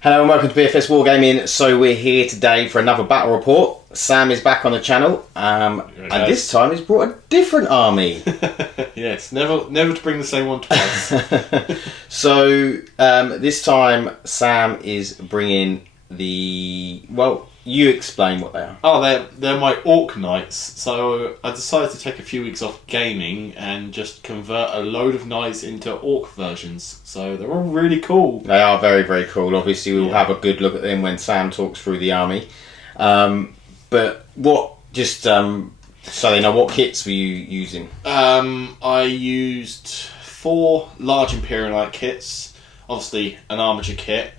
Hello and welcome to BFS Wargaming. So we're here today for another battle report. Sam is back on the channel, and this time he's brought a different army. Yes, never to bring the same one twice. So this time Sam is bringing the... Well, you explain what they are. Oh, they're my Orc Knights. So I decided to take a few weeks off gaming and just convert a load of knights into Orc versions. So they're all really cool. They are very, very cool. Obviously we'll have a good look at them when Sam talks through the army. But what, just so they know, what kits were you using? I used 4 large Imperial Knight kits. Obviously an armature kit.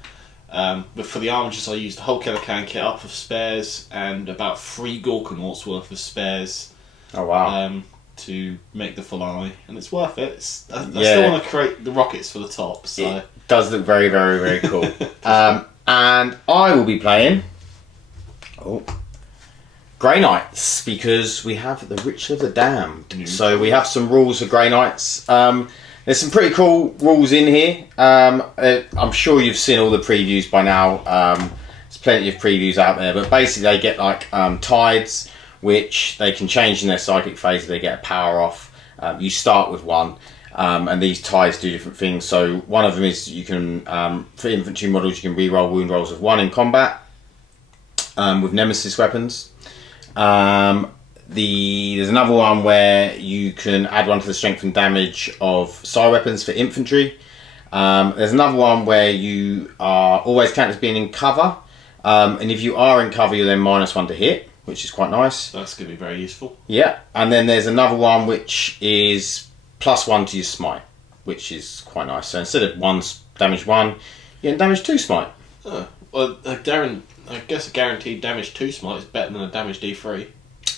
But for the armatures I used the whole Killer Can kit up of spares and about 3 Gorkanauts worth of spares. Oh wow. To make the full army, and it's worth it. I still want to create the rockets for the top, so it does look very, very, very cool. And I will be playing Grey Knights, because we have the Ritual of the Damned. So we have some rules for Grey Knights. There's some pretty cool rules in here. I'm sure you've seen all the previews by now. There's plenty of previews out there, but basically they get like tides, which they can change in their psychic phase if they get a power off. You start with 1, and these tides do different things. So one of them is you can, for infantry models, you can re-roll wound rolls of 1 in combat with Nemesis weapons. There's another one where you can add 1 to the strength and damage of psi weapons for infantry. There's another one where you are always counted as being in cover, and if you are in cover, you're then -1 to hit, which is quite nice. That's going to be very useful. Yeah, and then there's another one which is +1 to your smite, which is quite nice. So instead of damage 1, you get damage 2 smite. Well, I guess a guaranteed damage 2 smite is better than a damage D3.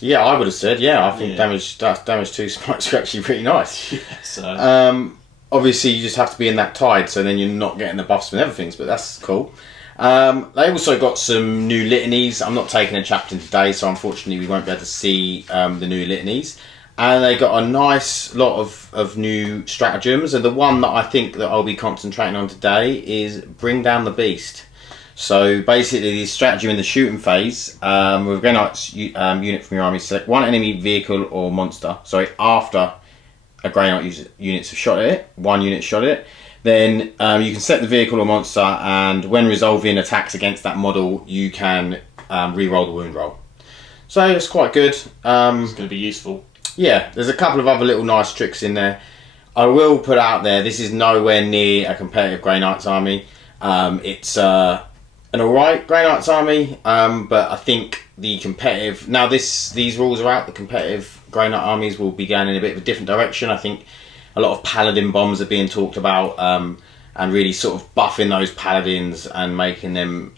Yeah, I would have said, I think damage 2 smites are actually pretty nice. Yeah, so. Obviously you just have to be in that tide, so then you're not getting the buffs and everything, but that's cool. They also got some new litanies. I'm not taking a chapter today, so unfortunately we won't be able to see the new litanies. And they got a nice lot of new stratagems, and the one that I think that I'll be concentrating on today is Bring Down the Beast. So basically the stratagem in the shooting phase, with Grey Knight's unit from your army, select 1 enemy vehicle or monster. Sorry, after a Grey Knight units have shot at it, 1 unit shot at it. Then you can set the vehicle or monster, and when resolving attacks against that model, you can re-roll the wound roll. So it's quite good. It's going to be useful. Yeah, there's a couple of other little nice tricks in there. I will put out there, this is nowhere near a competitive Grey Knights army. It's an alright Grey Knights army, but I think the competitive... Now these rules are out, the competitive Grey Knight armies will be going in a bit of a different direction. I think a lot of Paladin bombs are being talked about, and really sort of buffing those Paladins and making them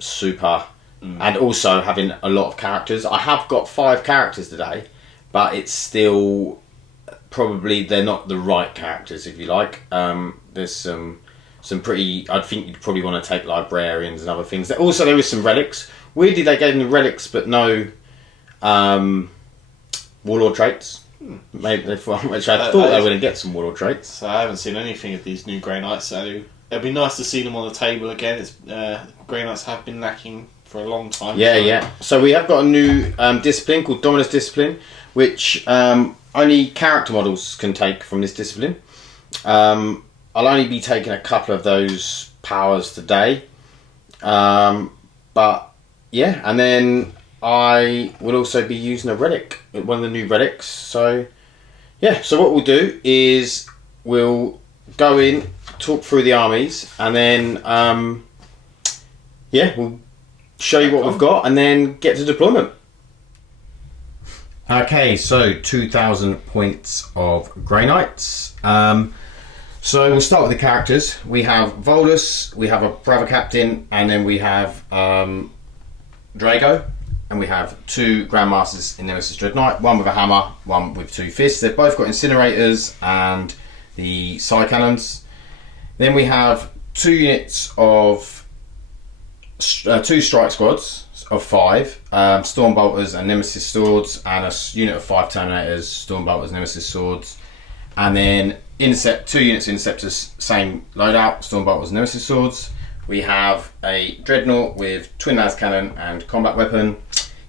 super, and also having a lot of characters. I have got 5 characters today, but it's still probably, they're not the right characters, if you like. There's some pretty, I think you'd probably want to take librarians and other things. Also there is some relics. Weirdly they gave them the relics but no Warlord traits. Maybe which I thought they were going to get some Warlord traits. So I haven't seen anything of these new Grey Knights, so it'd be nice to see them on the table again. Grey Knights have been lacking for a long time. Yeah. So we have got a new discipline called Dominus Discipline, which only character models can take from this discipline. I'll only be taking a couple of those powers today. But yeah, and then I will also be using a relic, one of the new relics. So yeah, so what we'll do is we'll go in, talk through the armies, and then we'll show you what we've got and then get to deployment. Okay, so 2,000 points of Grey Knights. So we'll start with the characters. We have Volus, we have a Brother Captain, and then we have Drago, and we have 2 Grandmasters in Nemesis Dreadknight, 1 with a hammer, 1 with 2 fists. They've both got Incinerators and the Psycannons. Then we have 2 units of 2 strike squads of 5, Stormbolters and Nemesis Swords, and a unit of 5 Terminators, Stormbolters, Nemesis Swords. And then two units of Interceptors, same loadout, Stormbolters, Nemesis swords. We have a Dreadnought with twin las cannon and combat weapon.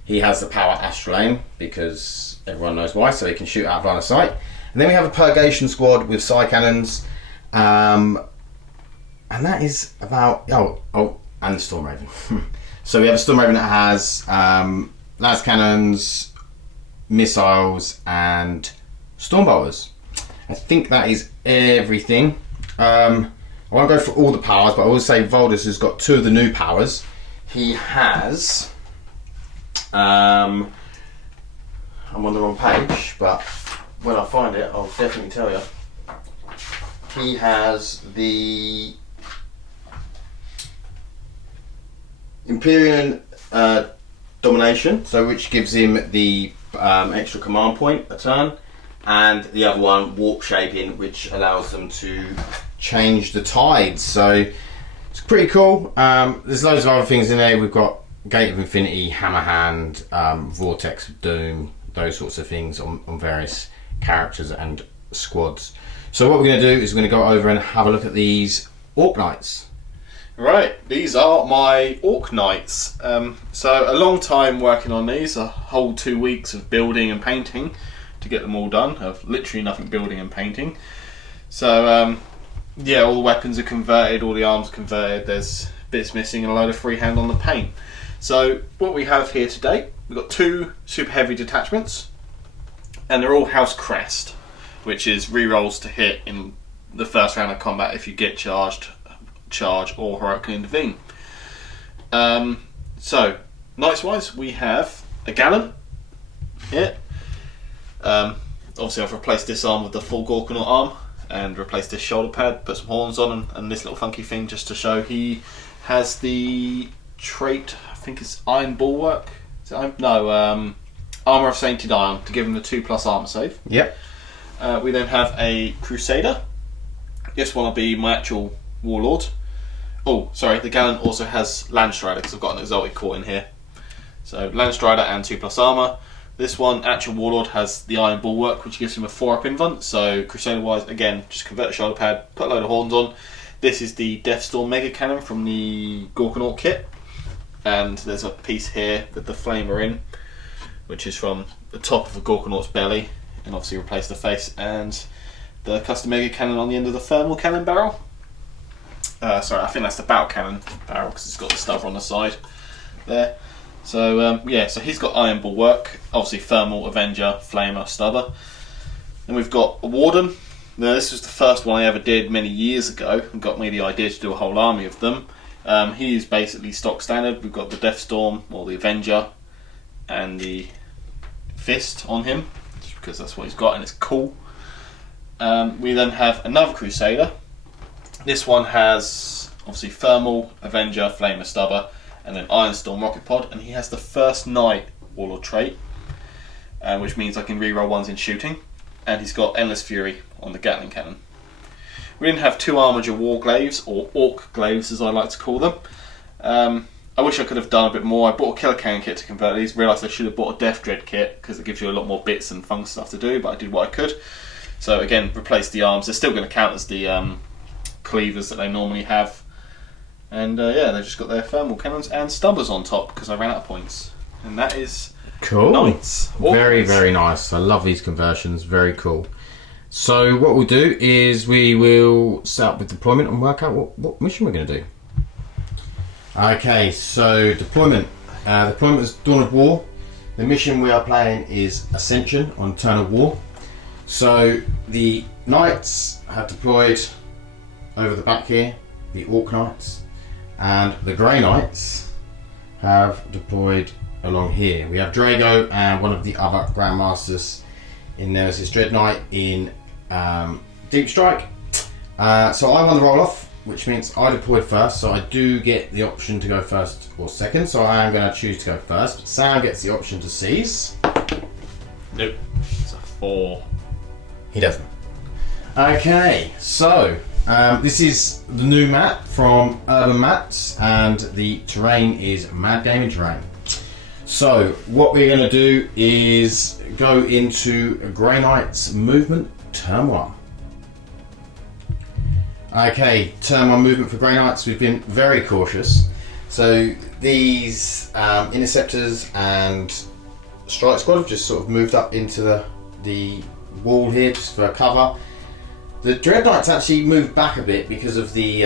He has the power Astral Aim because everyone knows why, so he can shoot out of line of sight. And then we have a Purgation squad with Psycannons, and that is about and the Storm Raven. So we have a Storm Raven that has las cannons, missiles, and Stormbolters. I think that is everything. I won't go for all the powers, but I will say Voldus has got 2 of the new powers. He has... I'm on the wrong page, but when I find it, I'll definitely tell you. He has the Imperium Domination, so which gives him the extra command point a turn, and the other one, Warp Shaping, which allows them to change the tides. So it's pretty cool. There's loads of other things in there. We've got Gate of Infinity, Hammerhand, Vortex of Doom, those sorts of things on various characters and squads. So what we're going to do is we're going to go over and have a look at these Orc Knights. Right, these are my Orc Knights. So a long time working on these, a whole 2 weeks of building and painting to get them all done. Of literally nothing building and painting. So yeah, all the weapons are converted, all the arms converted, there's bits missing and a load of freehand on the paint. So what we have here today, we've got 2 super heavy detachments, and they're all House Crest, which is rerolls to hit in the first round of combat if you get charge, or heroically intervene. So, Knights wise, we have a Gallant here. Obviously I've replaced this arm with the full Gorkanaut arm, and replaced this shoulder pad, put some horns on, and this little funky thing just to show he has the trait, I think it's Iron Bulwark. Is it Iron? No, Armour of Sainted Iron, to give him the 2+ armor save. Yep. We then have a Crusader. This one will be my actual Warlord. Oh, sorry, the Gallant also has Landstrider, because I've got an exotic court in here. So Landstrider and 2+ armor. This one, actual Warlord, has the Iron Bulwark, which gives him a 4-up invuln. So Crusader wise, again, just convert the shoulder pad, put a load of horns on. This is the Deathstorm Mega Cannon from the Gorkanaut kit. And there's a piece here with the flamer in, which is from the top of the Gorkanaut's belly. And obviously replace the face and the custom Mega Cannon on the end of the thermal cannon barrel. Sorry, I think that's the battle cannon barrel because it's got the stubber on the side there. So yeah, so he's got Iron Bulwark, obviously Thermal, Avenger, Flamer, Stubber. Then we've got a Warden. Now this was the first one I ever did many years ago and got me the idea to do a whole army of them. He is basically stock standard. We've got the Deathstorm, or the Avenger, and the Fist on him, just because that's what he's got and it's cool. We then have another Crusader. This one has obviously Thermal, Avenger, Flamer, Stubber, and then Ironstorm Rocket Pod, and he has the first Knight Warlord trait, which means I can reroll ones in shooting, and he's got Endless Fury on the Gatling Cannon. We didn't have 2 Armiger War Glaives, or Orc Glaives as I like to call them. I wish I could have done a bit more. I bought a Killer Cannon kit to convert these, realised I should have bought a Death Dread kit, because it gives you a lot more bits and fun stuff to do, but I did what I could. So again, replace the arms. They're still going to count as the cleavers that they normally have. And yeah, they've just got their thermal cannons and stubbers on top because I ran out of points. And that is cool. Knights. Very, very nice. I love these conversions. Very cool. So what we'll do is we will set up with deployment and work out what mission we're going to do. Okay, so deployment. Deployment is Dawn of War. The mission we are playing is Ascension on Turn of War. So the Knights have deployed over the back here, the Orc Knights, and the Grey Knights have deployed along here. We have Drago and one of the other Grandmasters in Nemesis Dreadknight in Deep Strike. So I won the roll off, which means I deployed first, so I do get the option to go first or second, so I am going to choose to go first. But Sam gets the option to seize. Nope, it's a 4. He doesn't. Okay, so this is the new map from Urban Maps, and the terrain is Mad Gaming terrain. So what we're going to do is go into Grey Knight's movement turn 1. Okay, turn 1 movement for Grey Knights. We've been very cautious. So these Interceptors and Strike Squad have just sort of moved up into the wall here just for cover. The Dreadknights actually moved back a bit because of the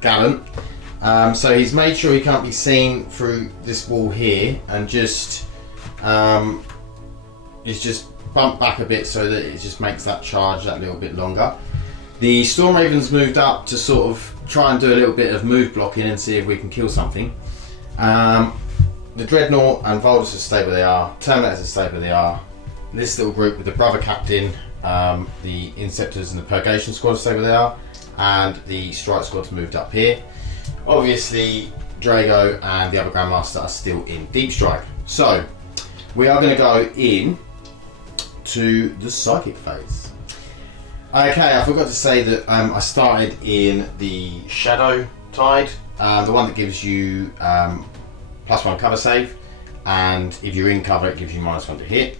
Gallant. So he's made sure he can't be seen through this wall here, and just he's just bumped back a bit so that it just makes that charge that little bit longer. The Storm Ravens moved up to sort of try and do a little bit of move blocking and see if we can kill something. The Dreadnought and Voldus have stayed where they are. Terminators have stayed where they are. This little group with the Brother Captain, the Inceptors and the Purgation Squad stay where they are, and the Strike Squad's moved up here. Obviously, Drago and the other Grandmaster are still in Deep Strike. So, we are going to go in to the Psychic phase. Okay, I forgot to say that I started in the Shadow Tide, the one that gives you +1 cover save, and if you're in cover it gives you -1 to hit.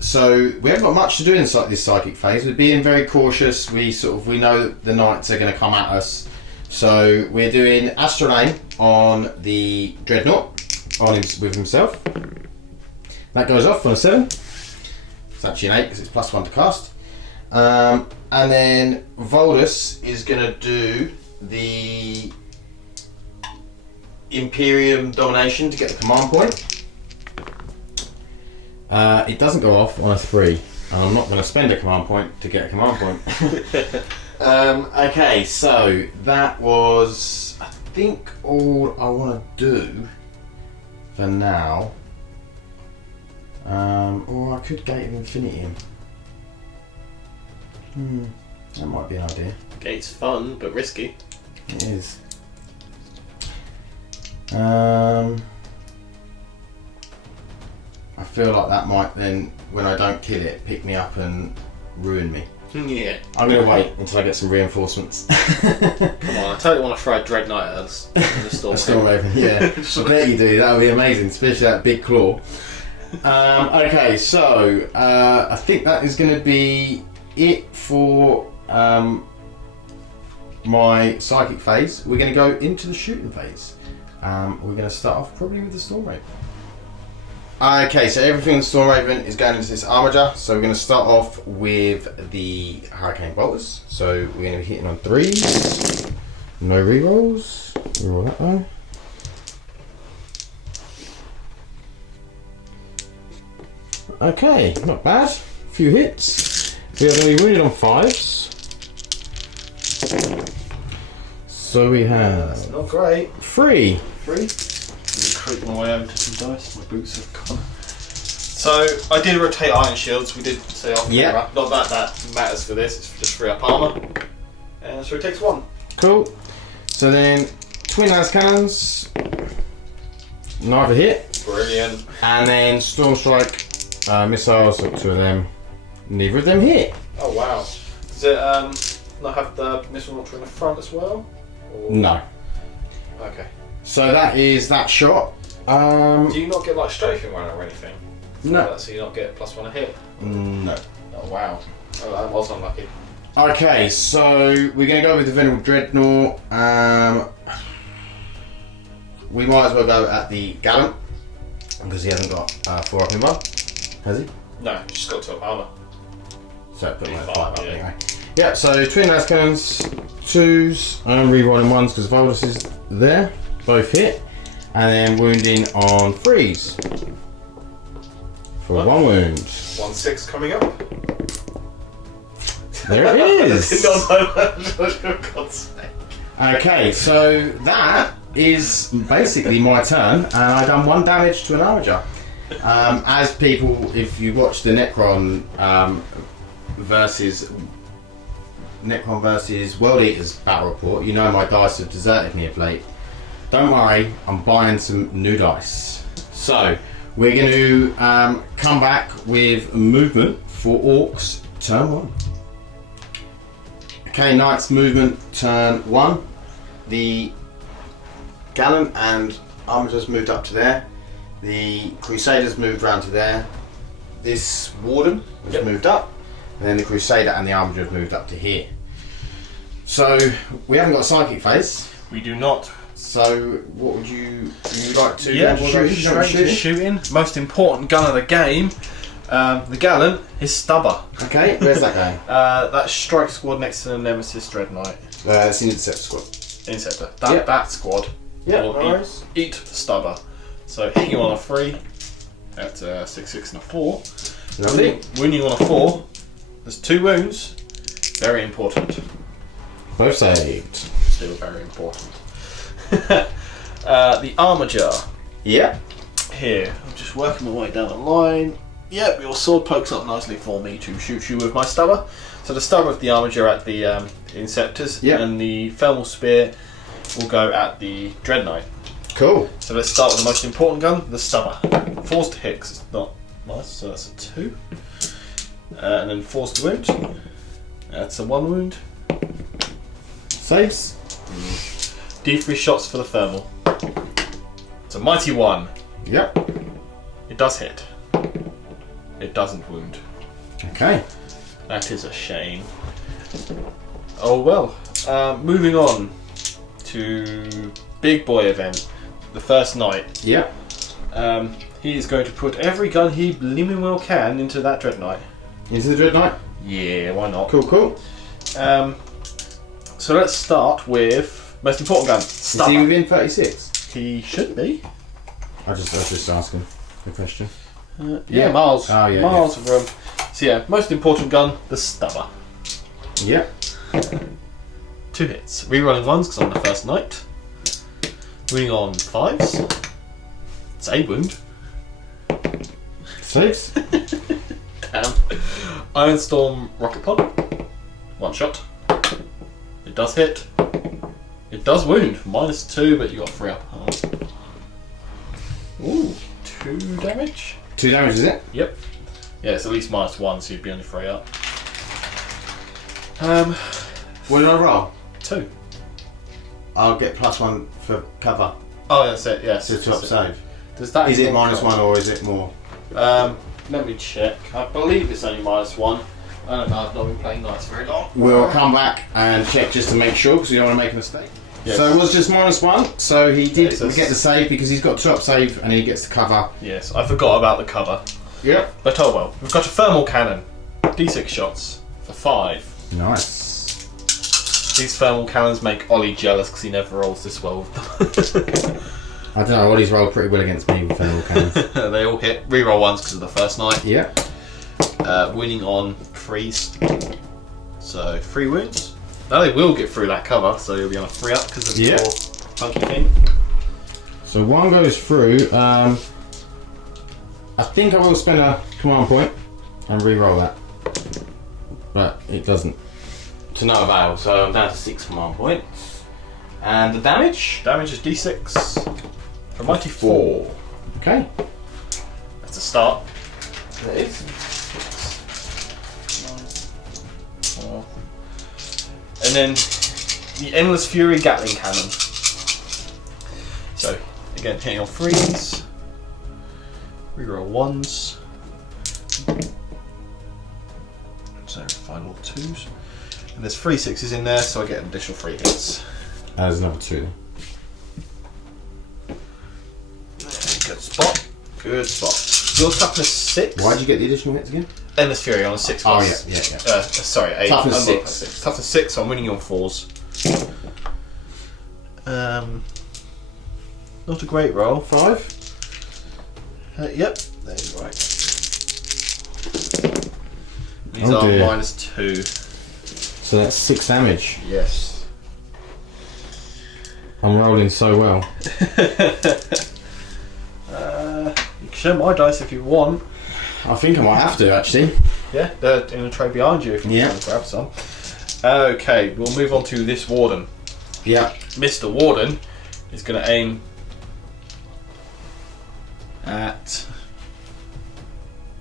So we haven't got much to do in this Psychic phase. We're being very cautious. We know that the Knights are going to come at us, so we're doing Astral Aim on the Dreadnought with himself. That goes off on a 7. It's actually an 8 because it's +1 to cast. And then Voldus is going to do the Imperium Domination to get the command point. It doesn't go off on a 3, and I'm not going to spend a command point to get a command point. Okay, so that was, I think, all I want to do for now. Or I could Gate of Infinity him. That might be an idea. Gate's fun, but risky. It is. I feel like that might then, when I don't kill it, pick me up and ruin me. Yeah. I'm going to wait until I get some reinforcements. Come on, I totally want to throw a Dreadknight at us in the Storm. A Storm Raven, yeah. I bet you do, that would be amazing, especially that big claw. Okay, so I think that is going to be it for my Psychic phase. We're going to go into the shooting phase. We're going to start off probably with the Storm Raven. Okay, so everything in the Storm Raven is going into this Armiger. So we're going to start off with the Hurricane Bolters. So we're going to be hitting on 3s. No rerolls. Reroll that one. Okay, not bad. A few hits. We are going to be wounded on 5s. So we have... That's not great. 3. 3. Creep my way over to some dice. My boots have gone. So I did rotate Iron Shields. We did say off. Yeah. Not that matters for this. It's just free up armor. And so it takes 1. Cool. So then Twin Las Cannons. Neither hit. Brilliant. And then Storm Strike missiles. So 2 of them. Neither of them hit. Oh wow. Does it not have the missile launcher in the front as well? Or... No. Okay. So that is that shot. Do you not get like strafing run or anything? No. So you not get +1 a hit? No. Oh wow. Oh, that was unlucky. Okay, so we're going to go with the Venerable Dreadnought. We might as well go at the Gallant because he hasn't got 4 up in bar, has he? No, he's just got 2 up armor. So put my 5 up yeah. anyway. Yeah, so Twin Las Cannons, 2s, and rerolling 1s because Voldus is there. Both hit. And then wounding on 3s. For 1 wound. 1/6 coming up. There it is! For God's sake. Okay, so that is basically my turn, and I've done 1 damage to an Armiger. As people, if you watch the Necron versus World Eaters battle report, you know my dice have deserted me of late. Don't worry, I'm buying some new dice. So, we're going to come back with movement for Orcs turn 1. Okay, Knights movement turn 1. The Gallant and Armigers moved up to there. The Crusaders moved round to there. This Warden has moved up. And then the Crusader and the Armiger have moved up to here. So we haven't got a psychic phase. We do not. So what would you like to? Yeah, straight to shooting. Most important gun of the game. The Gallant is Stubber. Okay, where's that going? That strike squad next to the Nemesis Dreadknight. It's an Intercept squad. Interceptor. Yep. That squad will nice. eat Stubber. So hitting you on a 3 at 6, 6 and a 4. Lovely. Wounding on a 4. There's 2 wounds. Very important. Both saved. Still very important. The Armiger. Yep. Here. I'm just working my way down the line. Yep, your sword pokes up nicely for me to shoot you with my Stubber. So the Stubber of the Armiger at the Inceptors, and the Thermal Spear will go at the Dreadknight. Cool. So let's start with the most important gun, the Stubber. Force to hit, 'cause it's not nice, so that's a 2. And then force to wound. That's a 1 wound. Saves. D3 shots for the Thermal. It's a mighty 1. Yep. It does hit. It doesn't wound. Okay. That is a shame. Oh well. Moving on to big boy event. The first night. Yep. He is going to put every gun he blimmin' well can into that Dreadknight. Into the Dreadknight? Yeah, why not? Cool, cool. So let's start with most important gun. Stubber. Is he within 36? He should be. I was just asking the question. Yeah, miles. Oh, yeah, miles of room. So yeah, most important gun, the Stubber. Yep. 2 hits. Rerolling 1s because I'm the first night. Wounding on 5s. It's a wound. Saves. Damn. Iron Storm Rocket Pod. 1 shot. It does hit. It does wound. -2, but you got 3 up. Ooh, 2 damage. 2 damage, is it? Yep. Yeah, it's at least -1, so you'd be only 3 up. What did I roll? 2. I'll get +1 for cover. Oh, that's it. Yes. To top save. Does that? Is it -1 or is it more? Let me check. I believe it's only -1. I don't know. I've not been playing Knights very long. We'll come back and check just to make sure because we don't want to make a mistake. Yes. So it was just -1. So he did Yes, that's- get the save because he's got 2 up save and he gets the cover. Yes, I forgot about the cover. Yep. But oh well. We've got a thermal cannon. D6 shots for 5. Nice. These thermal cannons make Ollie jealous because he never rolls this well with them. I don't know, Ollie's rolled pretty well against me with thermal cannons. They all hit. Reroll 1s because of the first night. Yeah. Winning on 3s. So 3 wounds. Now they will get through that cover, so you'll be on a 3 up because of your funky thing. So 1 goes through. I think I will spend a command point and re-roll that. But it doesn't. To no avail, so I'm down to 6 command points. And the damage? Damage is D6 for mighty 4. Okay. That's a start. That is. 6, 9, 12. And then the Endless Fury Gatling Cannon. So again, hitting on 3s. Reroll 1s. So final 2s. And there's 3 6s in there, so I get an additional 3 hits. There's another 2. Good spot. Good spot. Your toughness 6. Why did you get the additional hits again? Endless Fury on a 6 Oh, plus. yeah. Sorry, 8. Toughness Unblocked 6. Toughness 6, so I'm winning on 4s. Not a great roll. 5? Yep, there you're right. These Oh, are dear. -2. So that's 6 damage. Yes. I'm rolling so well. You can share my dice if you want. I think I might have to actually. Yeah, they're in a tray behind you if you want to grab some. Okay, we'll move on to this Warden. Yeah. Mr. Warden is going to aim at...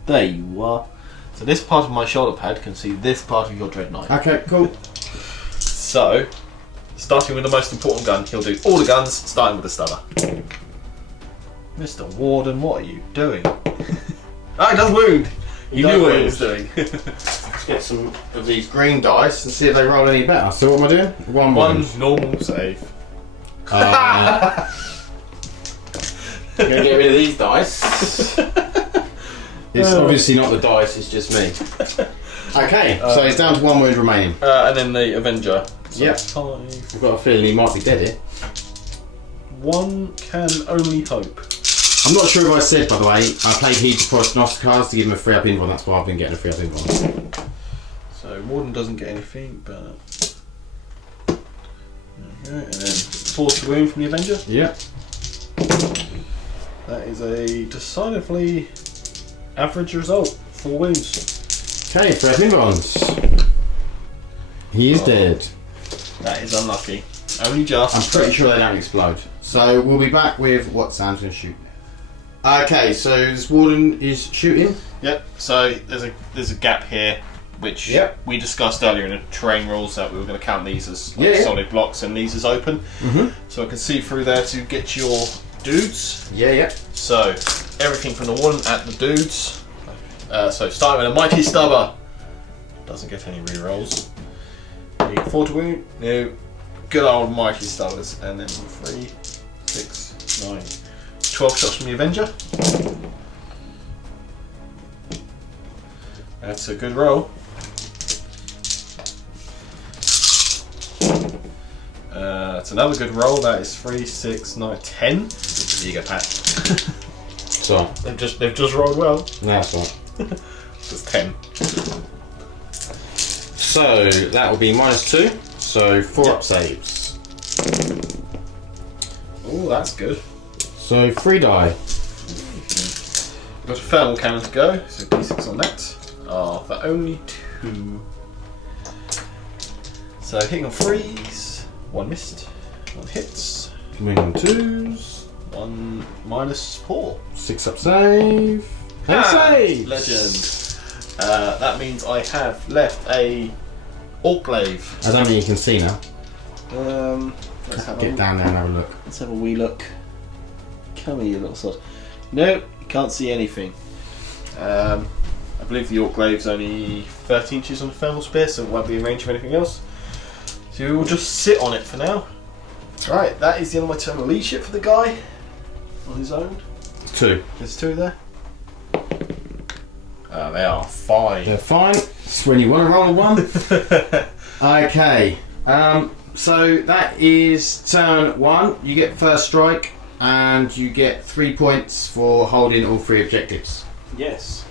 There you are. So this part of my shoulder pad can see this part of your Dreadknight. Okay, cool. So, starting with the most important gun, he'll do all the guns, starting with the Stubber. Mr. Warden, what are you doing? Ah, it does wound! He knew what he was doing. Let's get some of these green dice and see if they roll any better. So what am I doing? One normal save. I'm going to get rid of these dice. It's obviously not the dice, it's just me. Okay, so it's down to 1 wound remaining. And then the Avenger. So yep. 5. I've got a feeling he might be dead here. One can only hope. I'm not sure if I said, by the way, I played Heed for Justicars to give him a 3-up invuln. That's why I've been getting a 3-up invuln. So Warden doesn't get anything, but... There we go. And then force the wound from the Avenger. Yep. That is a decidedly average result. 4 wounds. Okay, 3-up invulns. He is dead. That is unlucky. Only just. I'm pretty sure they don't explode. So we'll be back with what Sam's going to shoot. Okay, so this Warden is shooting. Yep. So there's a gap here, which we discussed earlier in the terrain rules that we were going to count these as solid blocks and these as open. So I can see through there to get your dudes. Yeah. So everything from the Warden at the dudes. So starting with a Mighty Stubber. Doesn't get any rerolls. You get 4 to wound. No. Good old Mighty Stubbers. And then 3, 6, 9, 12 shots from the Avenger. That's a good roll. That's another good roll. That is 3, 6, 9, 10. Here you go, Pat. So They've just rolled well. no, that's right. That's 10. So that will be -2. So 4-up saves. Oh, that's good. So 3 die. Got a thermal cannon to go, so d6 on that. Oh, for only 2. So hitting on 3s, 1 missed, 1 hits, Coming on 2s. 1 -4. 6-up save. And save. Legend. That means I have left a Orclave. I don't think you can see now. Let's have Get down there and have a look. Let's have a wee look. Come here, you little sod. No, you can't see anything. I believe the Orclave's only 30 inches on the thermal spear, so it won't be in range of anything else. So we will just sit on it for now. Right, that is the end of my turn of leadership for the guy. On his own. 2. There's 2 there. They are fine. They're fine. It's when you want to roll a 1. Okay. So that is turn 1. You get first strike, and you get 3 points for holding all 3 objectives. Yes.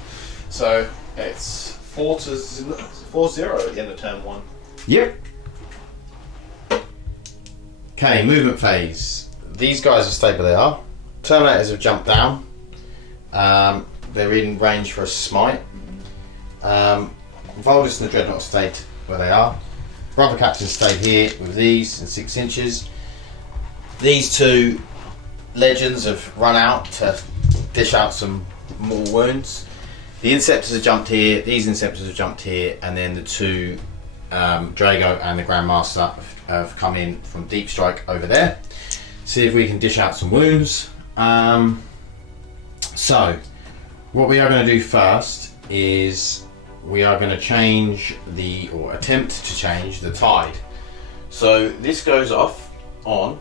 So it's 4-0 at the end of turn 1. Yep. Okay, movement phase. These guys have stayed where they are. Terminators have jumped down. They're in range for a smite. Voldus and the Dreadnought stayed where they are. Brother Captain stayed here with these in 6 inches. These 2 legends have run out to dish out some more wounds. The Inceptors have jumped here, these Inceptors have jumped here, and then the 2 Drago and the Grandmaster have come in from Deep Strike over there. See if we can dish out some wounds. So, what we are going to do first is we are going to change or attempt to change the tide. So this goes off on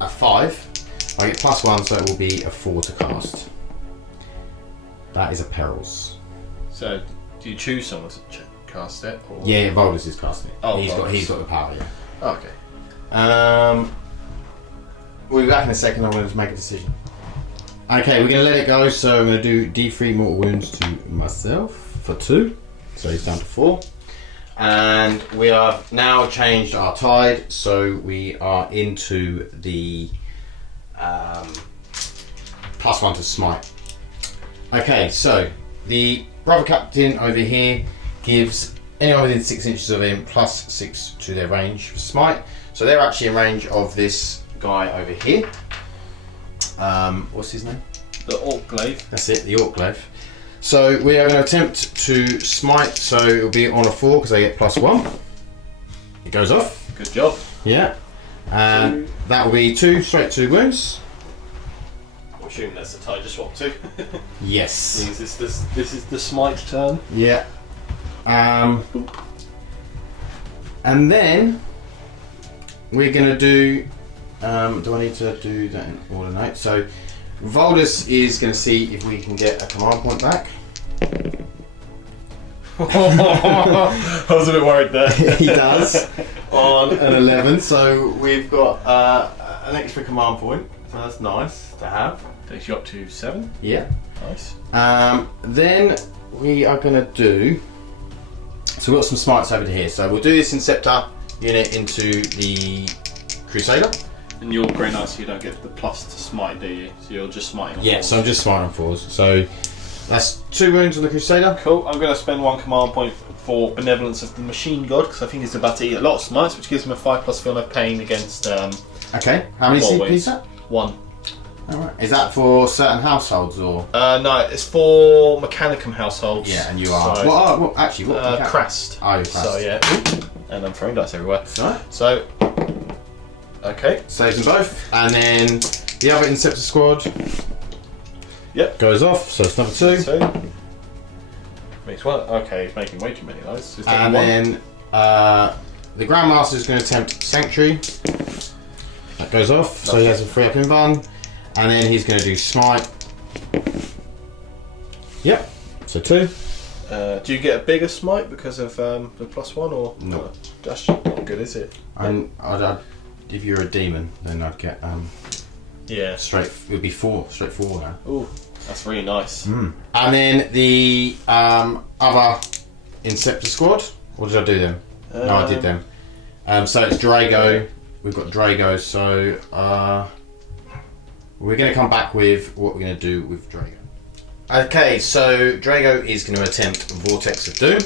a 5. I get +1, so it will be a 4 to cast. That is a perils. So do you choose someone to cast it? Or? Yeah, Voldus is casting it. Oh, he's got the power. Yeah. Okay. We'll be back in a second. I'm going to make a decision. Okay, we're going to let it go. So I'm going to do D3 mortal wounds to myself for 2. So he's down to 4. And we have now changed our tide. So we are into the +1 to smite. Okay, so the Brother Captain over here gives anyone within 6 inches of him +6 to their range for smite. So they're actually in range of this guy over here. What's his name? The Orclave. That's it, the Orclave. So we are going to attempt to smite, so it'll be on a 4 because they get +1. It goes off. Good job. Yeah. And that will be 2 straight 2 wounds. I'm assuming that's the tide to swap to. Yes. This is the smite turn. Yeah. And then we're gonna do. Do I need to do that in order? No. So Voldus is gonna see if we can get a command point back. I was a bit worried there. He does on an 11. So we've got an extra command point. So that's nice to have. Takes you up to 7. Yeah. Nice. Then we are going to do. So we've got some smites over here. So we'll do this Inceptor unit into the Crusader. And you're Grey Knight, so you don't get the plus to smite, do you? So you're just smiting on Yeah, fours. so I'm just smiting on 4s. So that's 2 wounds on the Crusader. Cool. I'm going to spend 1 command point for Benevolence of the Machine God, because I think he's about to eat a lot of smites, which gives him a 5+ feel no pain against. Okay. How many CP is that? 1. Alright. Is that for certain households or? No, it's for Mechanicum households. Yeah, and you are. So, What Crest. Oh, you're Crest. So yeah. And I'm throwing dice everywhere. Right. So. Okay. Saves them both. And then the other Inceptor squad. Yep. Goes off, so it's number 2. So. Makes 1. Okay, he's making way too many dice. He's taking And 1. then the Grandmaster is going to attempt Sanctuary. That goes off, so he has a free up invuln. And then he's going to do Smite. Yep, so 2. Do you get a bigger smite because of the +1 or? No. That's not good, is it? If you're a demon, then I'd get Yeah. straight. It would be 4, straight 4 now. Ooh, that's really nice. And then the other Inceptor squad. Or did I do them? No, I did them. So it's Drago. We've got Drago. So we're going to come back with what we're going to do with Drago. Okay, so Drago is going to attempt Vortex of Doom.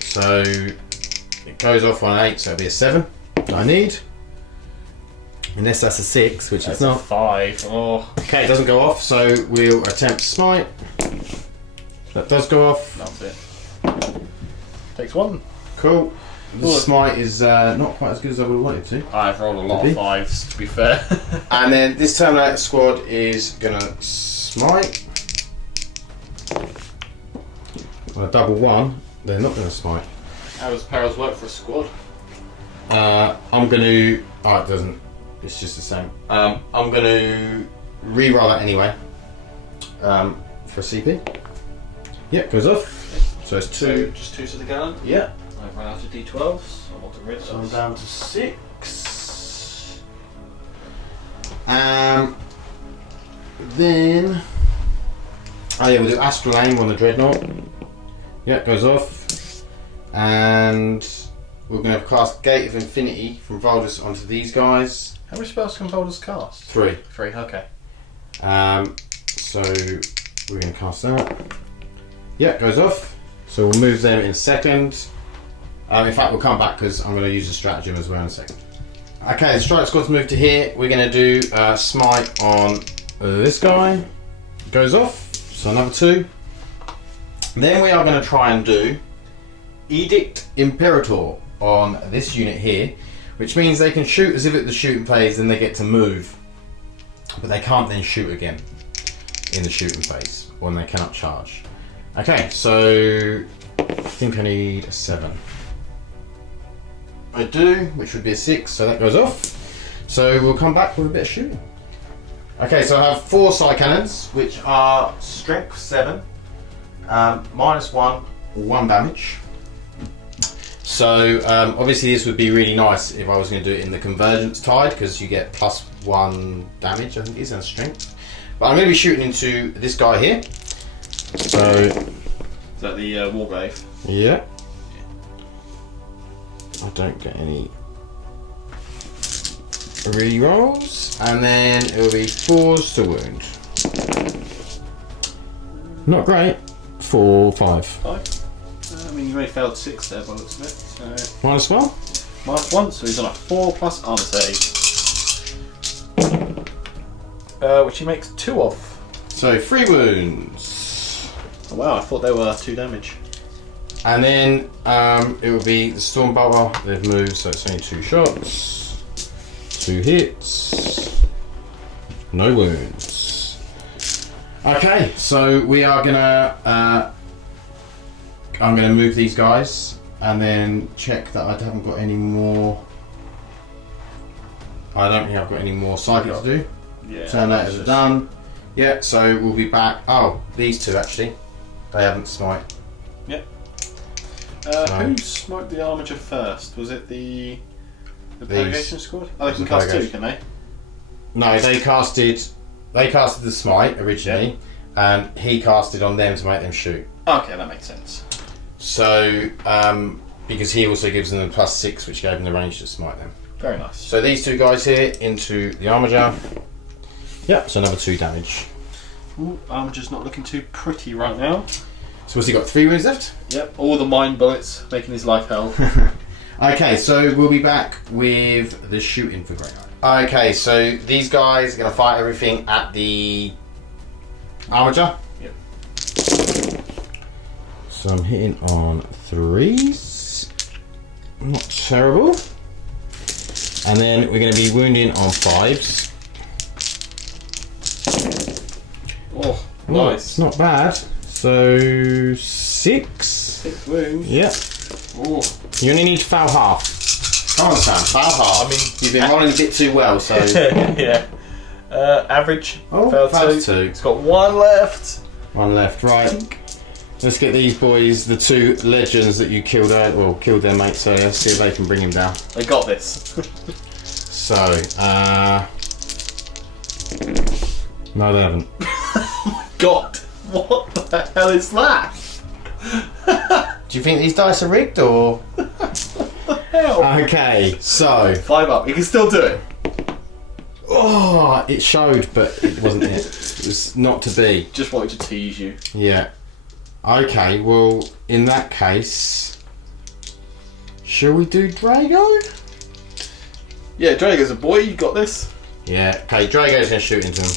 So it goes off on 8, so it'll be a 7 that I need. Unless that's a 6, which That's it's not. a 5. Oh, Okay, it doesn't go off, so we'll attempt Smite. That does go off. that's it. Takes 1. Cool. The Cool. Smite is not quite as good as I would have wanted to. I've rolled a lot Maybe. of 5s, to be fair. And then this Terminator squad is going to Smite. On a double 1, they're not going to Smite. How does Perils work for a squad? I'm going to... Oh, it doesn't. It's just the same. I'm going to re-roll that anyway. For CP. Yep, goes off. So it's 2. Just 2 to the gun. Yeah. I've run out of D12s. I want to rid of So I'm those. down to 6. Then... Oh yeah, we'll do Astral Aim on the Dreadnought. Yeah, it goes off. And we're going to cast Gate of Infinity from Voldus onto these guys. How many spells can Voldus cast? 3. 3, okay. So we're going to cast that. Yeah, it goes off. So we'll move them in a second. In fact, we'll come back because I'm going to use a stratagem as well in a second. Okay, the Strike Squad's moved to here. We're going to do Smite on this guy. Goes off. So another 2. Then we are going to try and do Edict Imperator on this unit here, which means they can shoot as if it's the shooting phase, then they get to move, but they can't then shoot again in the shooting phase, or they cannot charge. Okay, so I think I need a 7. I do, which would be a 6, so that goes off. So we'll come back with a bit of shooting. Okay, so I have 4 Psycannons, which are strength 7, -1, 1 damage. So obviously this would be really nice if I was going to do it in the Convergence Tide, because you get +1 damage, I think it is, and strength. But I'm going to be shooting into this guy here. So Is that the Wargrave? yeah, I don't get any re-rolls, and then it will be 4s to wound. Not great. 4, 5. 5? I mean, you only failed 6 there by the looks of it. So -1. -1, so he's on a 4 plus armor save. Which he makes 2 of. So 3 wounds. Oh, wow, I thought they were 2 damage. And then it will be the Stormbolter. They've moved, so it's only 2 shots. 2 hits. No wounds. Okay, so we are gonna. I'm gonna move these guys and then check that I haven't got any more. I don't think I've got any more psychic to do. Yeah. Terminators are done. Yeah, so we'll be back. Oh, these two actually. They haven't smite. Yep. Who smoked the armature first? Was it the Purgation squad? Oh, they can cast two, can they? No, they casted the smite originally, and he casted on them to make them shoot. Okay, that makes sense. So, because he also gives them the +6, which gave them the range to smite them. Very nice. So these two guys here into the armature. Yep, so another 2 damage. Ooh, armature's not looking too pretty right now. So what's he got? 3 wounds left? Yep, all the mine bullets making his life hell. Okay, so we'll be back with the shooting for Greathammer. Okay, so these guys are going to fight everything at the armature. Yep. So I'm hitting on 3s. Not terrible. And then we're going to be wounding on 5s. Oh, Oh, nice. it's not bad. So 6. 6 wounds. Yep. Oh. You only need to foul half. Come on, Sam, foul half. I mean, you've been rolling a bit too well, so. Yeah. Average. Oh, failed 2. It's got 1 left. 1 left, right. Let's get these boys, the 2 legends that you killed killed their mates earlier. Let's see if they can bring him down. They got this. So, no, they haven't. God, what the hell is that? Do you think these dice are rigged or? Hell. Okay, so. 5 up. You can still do it. Oh, it showed, but it wasn't it. It was not to be. Just wanted to tease you. Yeah. Okay, well, in that case, shall we do Drago? Yeah, Drago's a boy. You got this. Yeah. Okay, Drago's gonna shoot into him.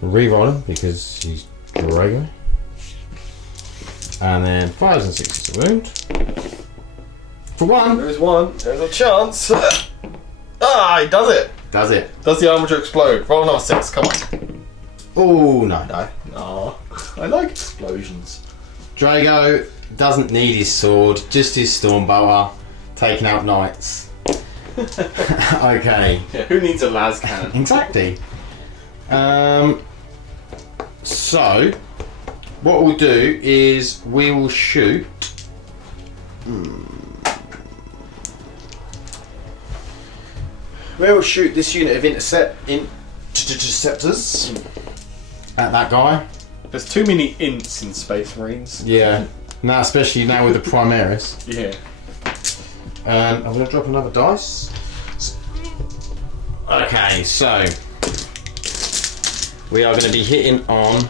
Reroll him because he's Drago. And then 5s and 6s a wound. For 1. There's 1. There's a chance. He does it. Does it? Does the armature explode? Roll another 6. Come on. Oh no. No. Oh, I like explosions. Drago doesn't need his sword, just his Stormbower, taking out knights. Okay. Yeah, who needs a las cannon? Exactly. So, what we'll do is we will shoot. We will shoot this unit of interceptors at that guy. There's too many ints in Space Marines. Yeah. Now, especially now with the Primaris. Yeah. I'm going to drop another dice. Okay, so we are going to be hitting on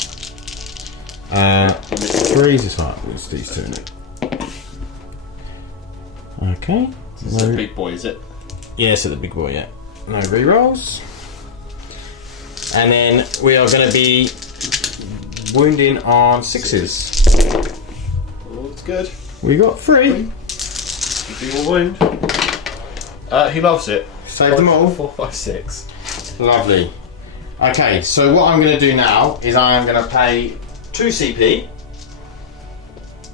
3s is hard. It's these 2 in it. Okay. This is a big boy, is it? Yeah, so the big boy, yeah. No rerolls. And then we are going to be wounding on 6s. Oh, that's good. We got 3. Give you a wound. He loves it. Save them all. 4, 5, 6. Lovely. Okay, so what I'm going to do now is I'm going to pay 2 CP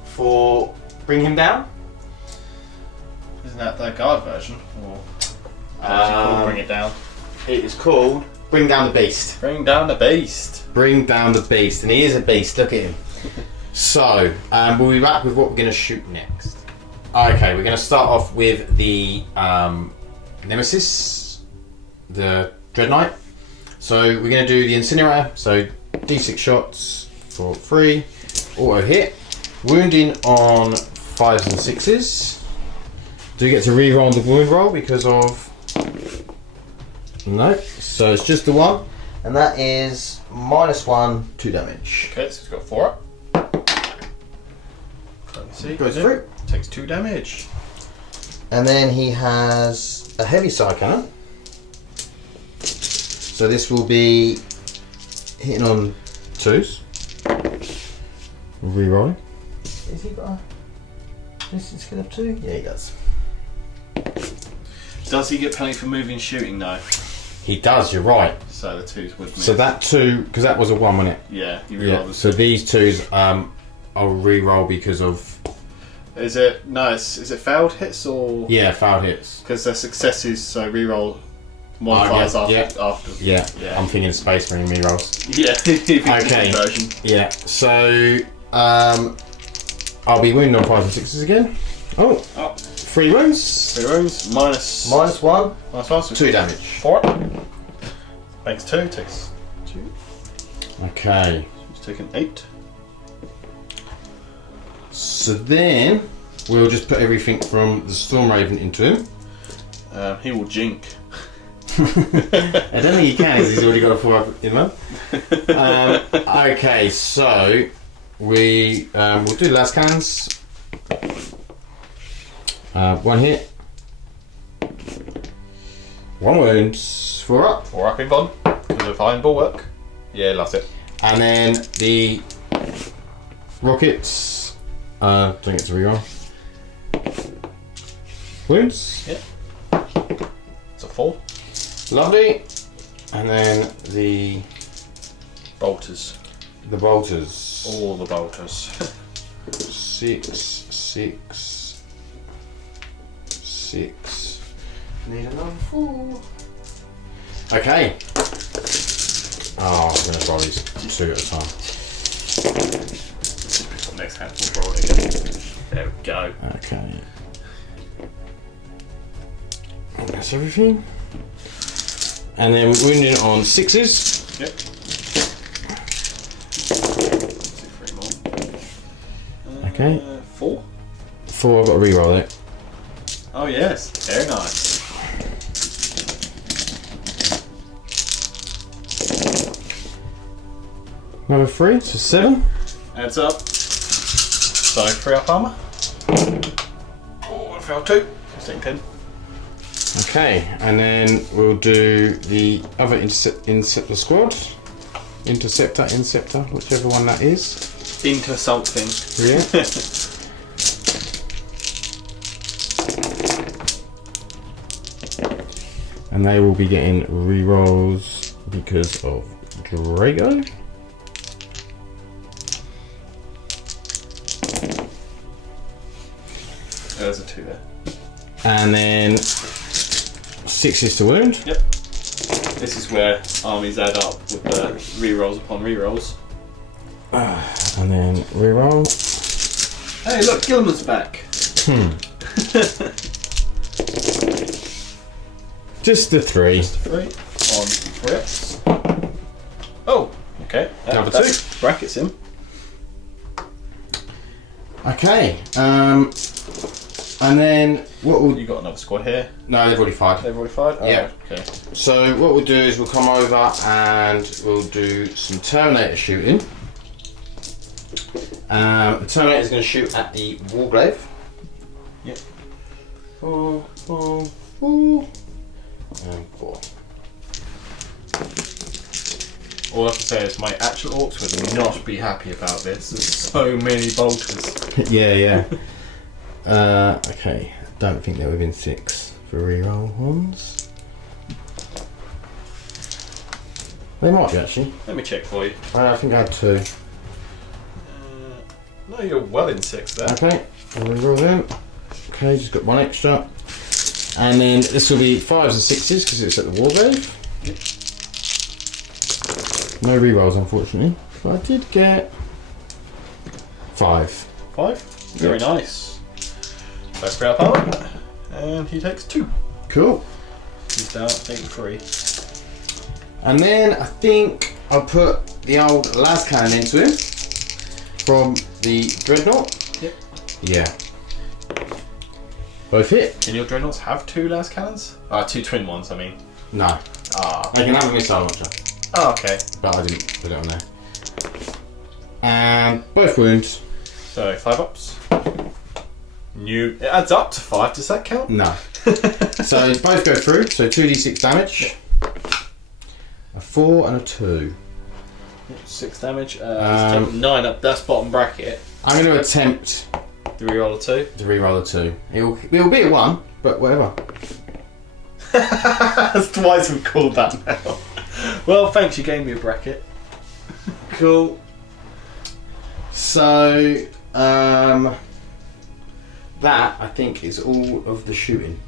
for bring him down. Isn't that the guard version? Or bring it down? It is called Bring Down the Beast. Bring down the beast. Bring down the beast, and he is a beast. Look at him. So we'll be back with what we're going to shoot next. Okay, we're going to start off with the Nemesis, the Dreadknight. So we're going to do the Incinerator. So D6 shots for 3, auto hit, wounding on 5s and 6s. Do get to re-roll the wound roll because of no. So it's just the 1, and that is -1, 2 damage. Okay, so he's got 4 up. Let's see. Goes through. Takes 2 damage. And then he has a heavy Psycannon. So this will be hitting on 2s. Rerolling. Is he got a distance skill of 2? Yeah, he does. Does he get penalty for moving shooting though? He does, you're right. So the 2s would miss. So that 2, because that was a 1, wasn't it? Yeah, you reroll the So these 2s, I'll re-roll because of... Is it failed hits or? Yeah, failed hits. Because they're successes, so reroll modifiers after. Yeah, I'm thinking Space Marine re-rolls. Yeah, okay. Version. Yeah, so I'll be wounded on 5 and 6s again. Oh, 3 wounds. 3 wounds, minus 1. minus 1, so 2 damage. 4. Makes 2, takes 2. Okay. He's taken 8. So then we'll just put everything from the Storm Raven into him. He will jink. I don't think he can, because he's already got a 4 up in him. Okay, so we'll do last cannons. 1 hit. 1 wound. 4 up. 4 up in Von. Because of Iron Bulwark. Yeah, that's it. And then the rockets. Don't get to reroll. Wounds. Yeah. It's a 4. Lovely. And then the Bolters. bolters. All the bolters. 6, 6, 6. Need another 4. Okay. Oh, I'm going to roll these 2 at a time. Next hand, we'll roll it again. There we go. Okay. That's everything. And then wounding on 6s. Yep. 3 more. Okay. 4. 4, I've got to reroll it. Oh yes, very nice. Another 3, so 7. Adds up. So 3 up armour. Oh, I failed 2. Just taking 10. Okay, and then we'll do the other Interceptor squad. Interceptor, whichever one that is. Into something. Yeah. And they will be getting rerolls because of Drago. There's a 2 there. And then 6s to wound. Yep. This is where armies add up with the rerolls upon rerolls. And then reroll. Hey, look, Gilman's back. Just the 3. Just a 3 on 3x. Oh, okay. Number That 2. brackets him. Okay. And then what we'll... You got another squad here. No, they've already fired. They've already fired? Oh, Yeah. Okay. So what we'll do is we'll come over and we'll do some Terminator shooting. The Terminator is going to shoot at the Warglaive. Yep. 4, 4, 4, and 4. All I can say is my actual orcs would not be happy about this. There's so many bolters. Yeah. Okay. I don't think they're within 6 for reroll ones. They might be actually. Let me check for you. I think I had 2. No, you're well in 6 there. Okay, I'll reroll them. Okay, just got 1 extra. And then this will be 5s and 6s because it's at the Wargrave. Yep. No rerolls, unfortunately. But I did get 5. 5? Very nice. So 3 up armor, and he takes 2. Cool. He's down 83. And then I think I'll put the old las cannon into him from the Dreadnought. Yep. Yeah. Both hit. Can your dreadnoughts have 2 las cannons? 2 twin ones, I mean. No. Ah. They can have a missile launcher. Oh, okay. But I didn't put it on there. And both wounds. So 5 ups. It adds up to 5. Does that count? No. So both go through. So 2d6 damage. A 4 and a 2. 6 damage. He's taking 9 up. That's bottom bracket. I'm going to attempt Do we roll a 2? to reroll a 2. It'll be a 1, but whatever. That's twice we've called that now. Well, thanks, you gave me a bracket. Cool. So, that I think is all of the shooting.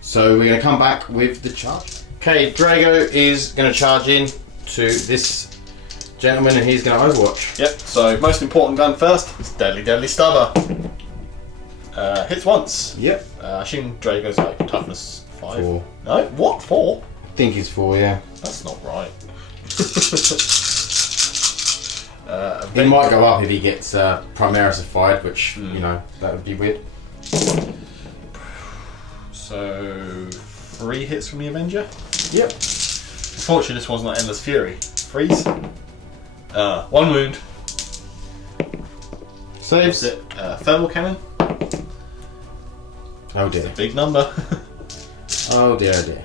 So we're going to come back with the charge. Okay, Drago is going to charge in to this gentleman and he's going to overwatch. Yep, so most important gun first is Deadly Stubber. Hits once. Yep. I assume Drago's like toughness 5. 4. No, what? 4? I think it's 4, yeah. That's not right. He might go up if he gets Primaris fired, which, you know, that would be weird. So, 3 hits from the Avenger. Yep. Unfortunately, this one's not Endless Fury. Freeze. 1 wound. Saves. That's it. Thermal Cannon. Oh dear. It's a big number. Oh dear, oh dear.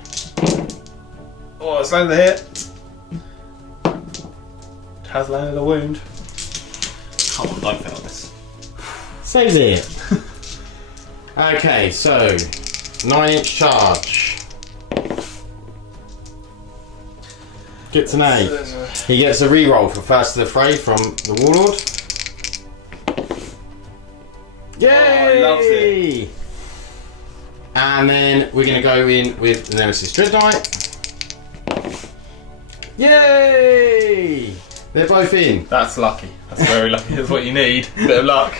Oh, it's landed a hit. It has landed a wound. Come on, don't fail this. Saves it. Okay, so 9-inch charge. Gets an 8. He gets a reroll for first to the fray from the Warlord. Yay! Oh, loves it. And then we're going to go in with the Nemesis Dreadknight. Yay! They're both in. That's lucky. That's very lucky. That's what you need. Bit of luck.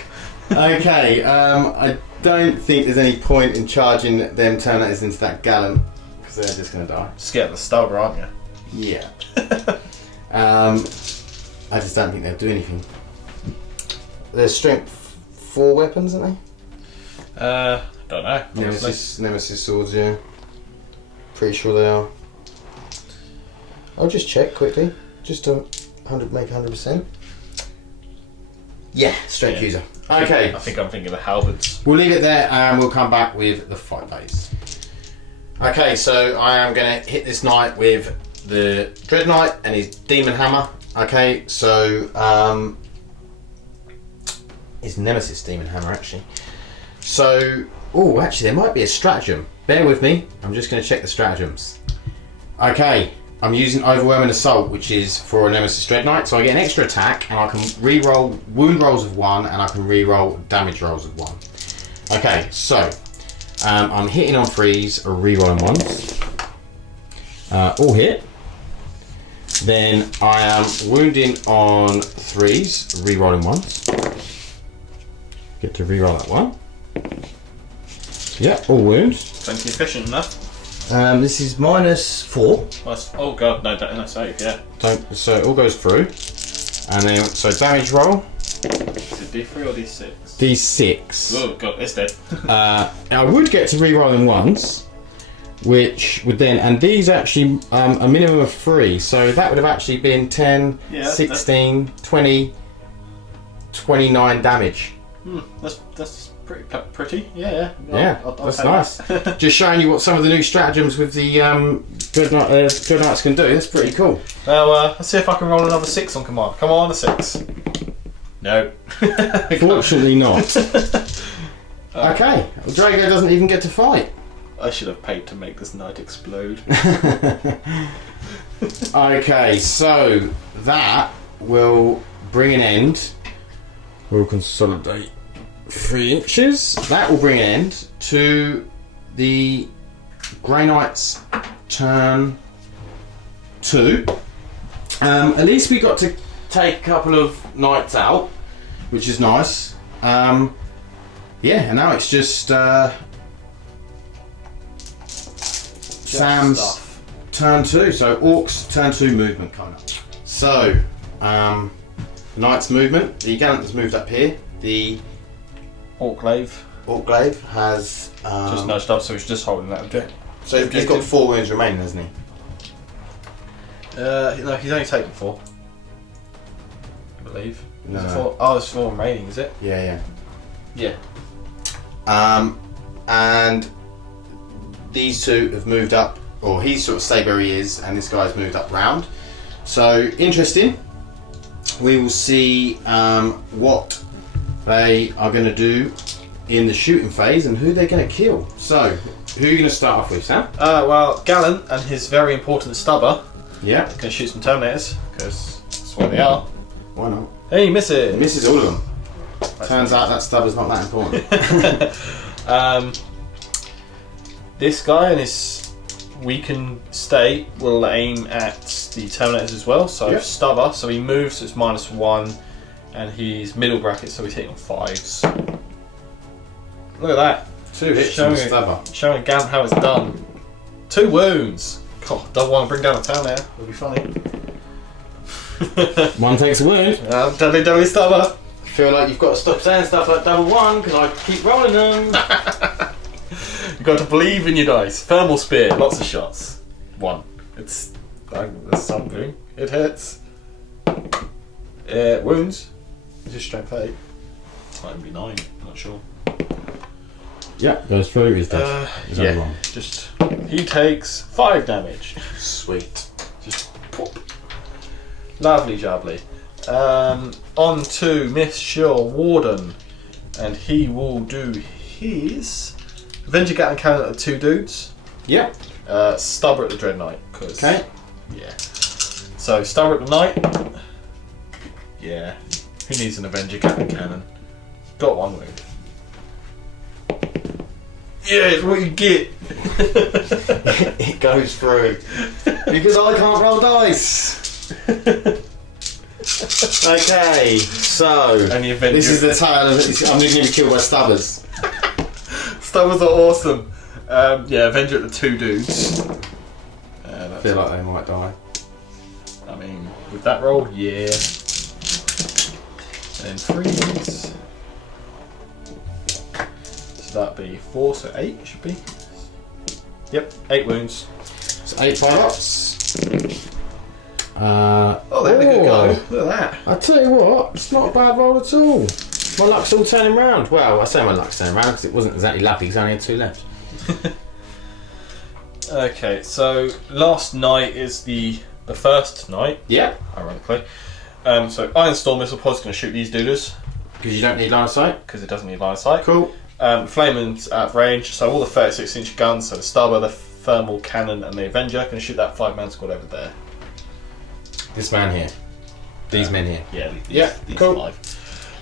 Okay, I don't think there's any point in charging them Terminators into that Gallant because they're just going to die. Just get the stubber, aren't you? Yeah. I just don't think they'll do anything. They're strength 4 weapons, aren't they? Don't know. Nemesis swords, yeah. Pretty sure they are. I'll just check quickly, just to make 100%. Yeah, strength user. Okay. I think I'm thinking the halberds. We'll leave it there and we'll come back with the fight base. Okay, so I am going to hit this knight with the Dreadknight and his Demon Hammer. Okay, so his Nemesis Demon Hammer actually. So, oh, actually there might be a stratagem. Bear with me, I'm just going to check the stratagems. Okay, I'm using Overwhelming Assault, which is for a Nemesis Dreadknight, so I get an extra attack and I can re-roll wound rolls of 1 and I can re-roll damage rolls of 1. Okay, so I'm hitting on 3s, re-rolling 1s. All hit. Then I am wounding on 3s, re-rolling 1s. Get to re-roll that 1. Yeah, all wounds. Plenty efficient enough. This is -4. Oh god, no save, yeah. So it all goes through. And then, so damage roll. Is it D3 or D6? D6. Oh god, it's dead. I would get to re-rolling once, which would then, and these actually a minimum of 3, so that would have actually been 10, 16, 20, 29 damage. That's pretty. Yeah. I'll that's nice. Just showing you what some of the new stratagems with the Dreadknights can do. That's pretty cool. Well, let's see if I can roll another 6 on command. Come on, a 6. No. Fortunately not. Okay, Drago doesn't even get to fight. I should have paid to make this knight explode. Okay, so that will bring an end. We'll consolidate 3 inches. That will bring an end to the Grey Knight's turn 2. At least we got to take a couple of knights out, which is nice. Yeah, and now it's just Sam's stuff. turn 2. So Orc's turn 2 movement coming up. So Knight's movement. The Gallant has moved up here. The Orclave has just nudged up, so he's just holding that object. So he's got 4 wounds remaining, hasn't he? No, he's only taken 4. I believe. No. Is it 4? Oh, there's 4 remaining, is it? Yeah. Yeah. And these 2 have moved up, or he's sort of stayed where he is, and this guy's moved up round. So interesting. We will see what they are going to do in the shooting phase and who they're going to kill. So, who are you going to start off with, Sam? Well, Gallant and his very important stubber. Yeah. Going to shoot some Terminators, because that's where they are. Why not? Hey, misses! Misses all of them. Turns out that stubber's not that important. This guy in his weakened state will aim at the Terminators as well. So yep. stubber, so he moves, so it's -1, and he's middle bracket, so he's hitting on 5s. Look at that. 2 hits on the stubber. Showing Gallant how it's done. 2 wounds. God, don't want to bring down a Terminator. It'll be funny. 1 takes a wound. Deadly stubber. I feel like you've got to stop saying stuff like double 1 because I keep rolling them. You've got to believe in your dice. Thermal spear, lots of shots. 1. That's something. It hits. Wounds. This is strength 8. Might be 9. Not sure. Yeah, goes through. Is dead. Yeah. Just he takes 5 damage. Sweet. Just pop. Lovely jubbly. On to Monsieur Warden, and he will do his Avenger Gatling Cannon at the 2 dudes. Yeah. Stubber at the Dreadknight. Okay. Yeah. So Stubber at the Knight. Yeah. Who needs an Avenger Gatling Cannon? Got 1 wound. Yeah, it's what you get. It goes through. Because I can't roll dice. Okay, so this is the tale of I'm going to be killed by stubbers. Stubbers are awesome. Yeah, Avenger at the 2 dudes. I feel like they might die. I mean, with that roll, yeah. And then 3s. So that'd be 4, so 8 should be. Yep, 8 wounds. So 8 5-ups. Oh, they had a good go. Look at that. I tell you what, it's not a bad roll at all. My luck's all turning round. Well, I say my luck's turning round because it wasn't exactly lucky because I only had 2 left. Okay, so last night is the first night. Yeah. Ironically. So Iron Storm Missile Pod's going to shoot these dudes. Because you don't need line of sight? Because it doesn't need line of sight. Cool. Flameman's out of range, so all the 36-inch guns, so the Stubber, the Thermal Cannon, and the Avenger, are going to shoot that 5-man squad over there. This man here. These men here. Yeah, these cool. 5.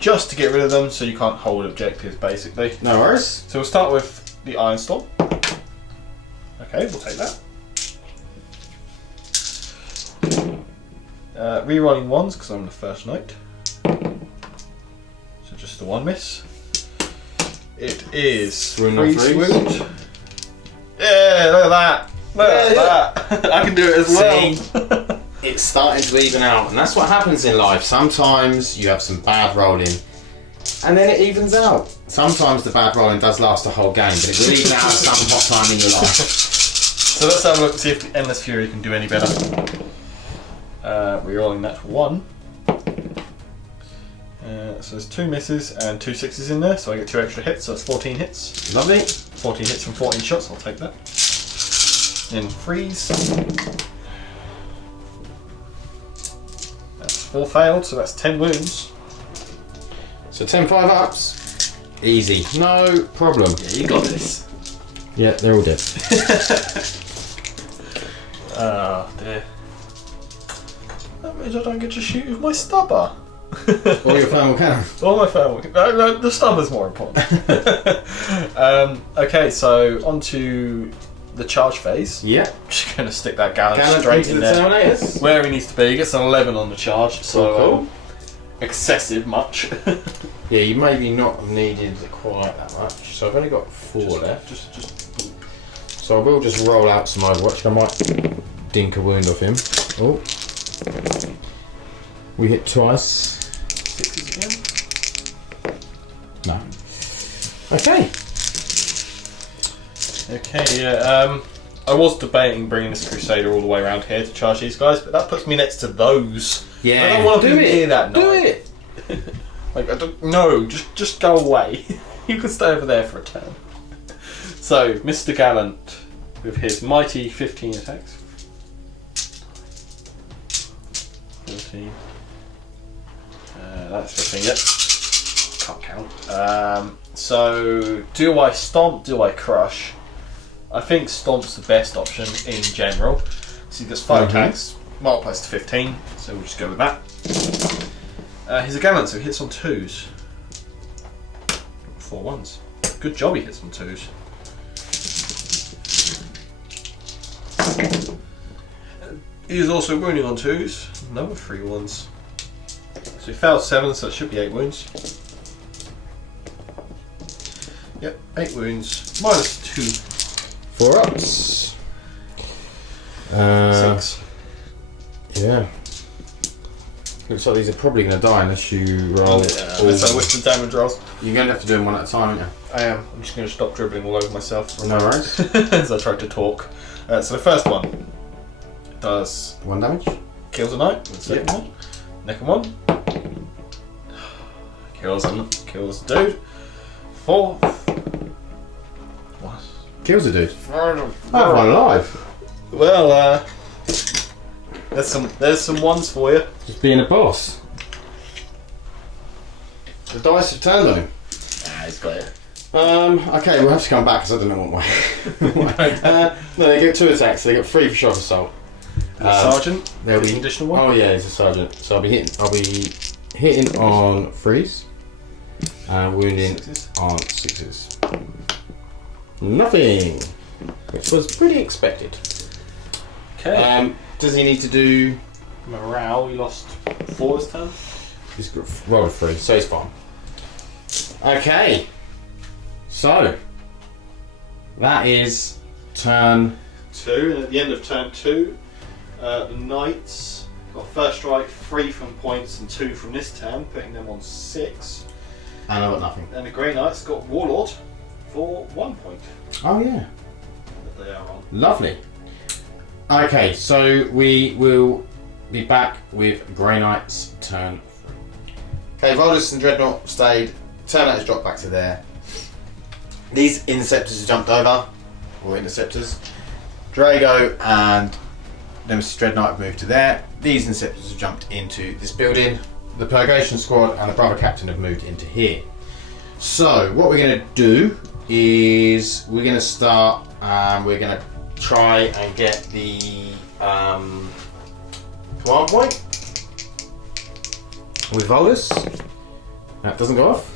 Just to get rid of them, so you can't hold objectives, basically. No worries. So we'll start with the Iron Storm. Okay, we'll take that. Rerolling 1s, because I'm on the first night. So just the 1 miss. It is 3 wound. Yeah, look at that. Look at that. I can do it as well. It's starting to even out, and that's what happens in life. Sometimes you have some bad rolling, and then it evens out. Sometimes the bad rolling does last a whole game, but it will even out at some hot time in your life. So let's have a look, see if the Endless Fury can do any better. Rerolling that 1. So there's 2 misses and 2 6s in there, so I get 2 extra hits, so it's 14 hits. Lovely. 14 hits from 14 shots, I'll take that. Then freeze. That's 4 failed, so that's 10 wounds. So 10 5-ups. Easy. No problem. Yeah, you got this. Yeah, they're all dead. Oh dear. That means I don't get to shoot with my stubber. Or your thermal cannon. Or my thermal. No, the stubber's more important. Okay, so on to the charge phase. Yeah. I'm just going to stick that Gallant Gallant straight into in the there. Terminators. Where he needs to be. He gets an 11 on the charge, so cool. Excessive much. Yeah, you maybe not have needed quite that much. So I've only got 4 left. Just. So I will just roll out some Overwatch. I might dink a wound off him. Oh. We hit twice. 6s again? No. Okay. Okay, yeah. I was debating bringing this Crusader all the way around here to charge these guys, but that puts me next to those. Yeah. I don't want to be near that. Do it. Like I don't. No, just go away. You can stay over there for a turn. So, Mr. Gallant, with his mighty 15 attacks. 14. That's 15. Yep. can't count. So, do I stomp? Do I crush? I think stomp's the best option in general. So he gets 5 attacks, multiplies to 15, so we'll just go with that. He's a gallant, so he hits on 2s. 4 1s. Good job he hits on 2s. He is also wounding on 2s, another 3 1s. So he failed 7, so it should be 8 wounds. Yep, 8 wounds, minus 2. 4 ups. 6. Yeah. Looks like these are probably going to die unless you roll. Unless I whip the damage rolls. You're going to have to do them one at a time, aren't you? I am. I'm just going to stop dribbling all over myself for a No moment worries. as I try to talk. So the first one does 1 damage. kills a knight. The second one, second one kills a dude. Fourth, what? Kills a dude. Oh, Oh, I'm alive. well, there's some ones for you. Just being a boss. The dice have turned on him. Ah, he's got it. Okay, we'll have to come back because I don't know what way. No, they get 2 attacks. They get 3 for shock assault. Sergeant. There'll There's be an additional one. Oh yeah, he's a sergeant. So I'll be hitting on 3s. Wounding 6s. on 6s. Nothing. Which was pretty expected. Okay. Does he need to do? Morale. We lost 4 this turn. He's got roll a 3, so he's fine. Okay. So that is turn 2, and at the end of turn 2, the knights got first strike, 3 from points and 2 from this turn, putting them on 6. and I've got nothing. And the grey knights got Warlord for 1 point Oh yeah. that they are on. Lovely. Okay, so we will be back with Grey Knight's turn 3. Okay, Voldus and Dreadnought stayed. Terminators dropped back to there. These Interceptors have jumped over, or Interceptors. Drago and Nemesis Dreadknight have moved to there. These Interceptors have jumped into this building. The Purgation Squad and the Brother Captain have moved into here. So, what we're going to do is we're going to start, we're going to try and get the command point with Voldus. That doesn't go off.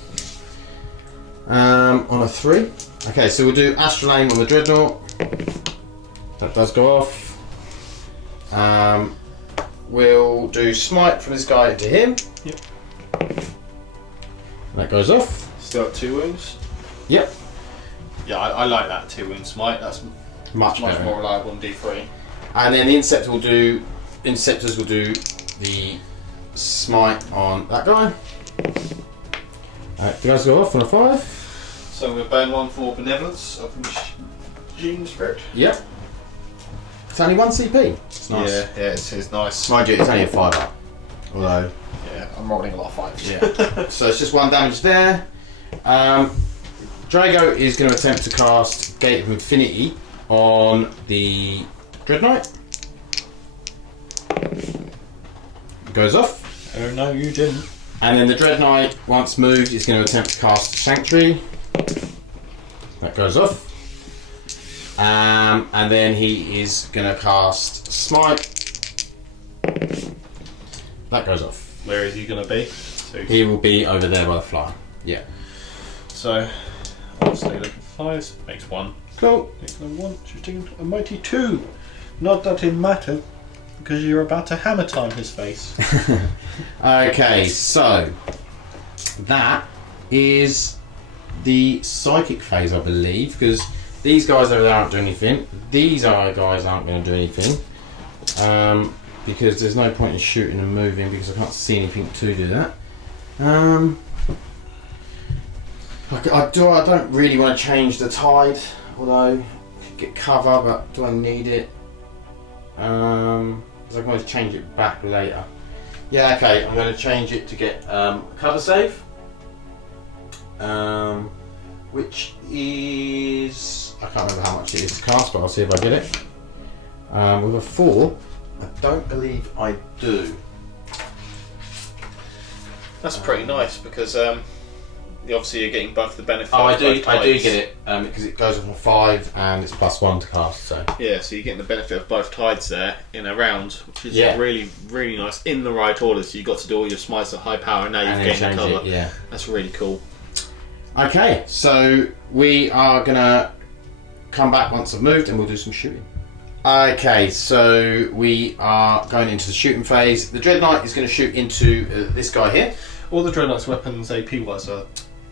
On a 3. Okay, so we'll do Astral Aim on the Dreadnought. That does go off. We'll do Smite from this guy into him. Yep. That goes off. Still at 2 wounds. Yep. Yeah, I like that 2 wound smite. That's Much much better. more reliable than D3. And then the Interceptors will do the Smite on that guy. The guys go off on a 5. So we'll burn 1 for Benevolence of the Machine Spirit. Yep. It's only 1 CP. It's nice. Yeah, it's nice. Mind you, it's only a 5-up. Although, Yeah, I'm rolling a lot of 5s. yeah. So it's just 1 damage there. Drago is going to attempt to cast Gate of Infinity on the Dreadknight. Goes off. Oh no, you didn't. And then the Dreadknight, once moved, is going to attempt to cast Sanctuary. That goes off. And then he is going to cast Smite. That goes off. Where is he going to be? So, He will be over there by the flyer. Yeah. so obviously the 5s makes 1. Cool. Makes no 1, shooting a mighty 2. Not that it matters, because you're about to hammer time his face. Okay, so that is the psychic phase, I believe, because these guys over there aren't doing anything. These other guys aren't going to do anything, because there's no point in shooting and moving because I can't see anything to do that. I don't really want to change the tide, although I could get cover, but do I need it? Because I can always change it back later. Yeah, okay, I'm going to change it to get a cover save, which is, I can't remember how much it is to cast, but I'll see if I get it. With a 4, I don't believe I do. That's pretty nice because Obviously, you're getting both the benefit. Oh, of both I do tides. get it because it goes on a 5 and it's +1 to cast. So Yeah, so you're getting the benefit of both tides there in a round, which is Yeah. really, really nice. In the right order, so you got to do all your smites at high power, and now and you've then gained the change cover. it. Yeah. That's really cool. Okay, so we are gonna come back once I've moved, and we'll do some shooting. Okay, so we are going into the shooting phase. The Dreadknight is going to shoot into this guy here. All the Dreadknight's weapons AP wise are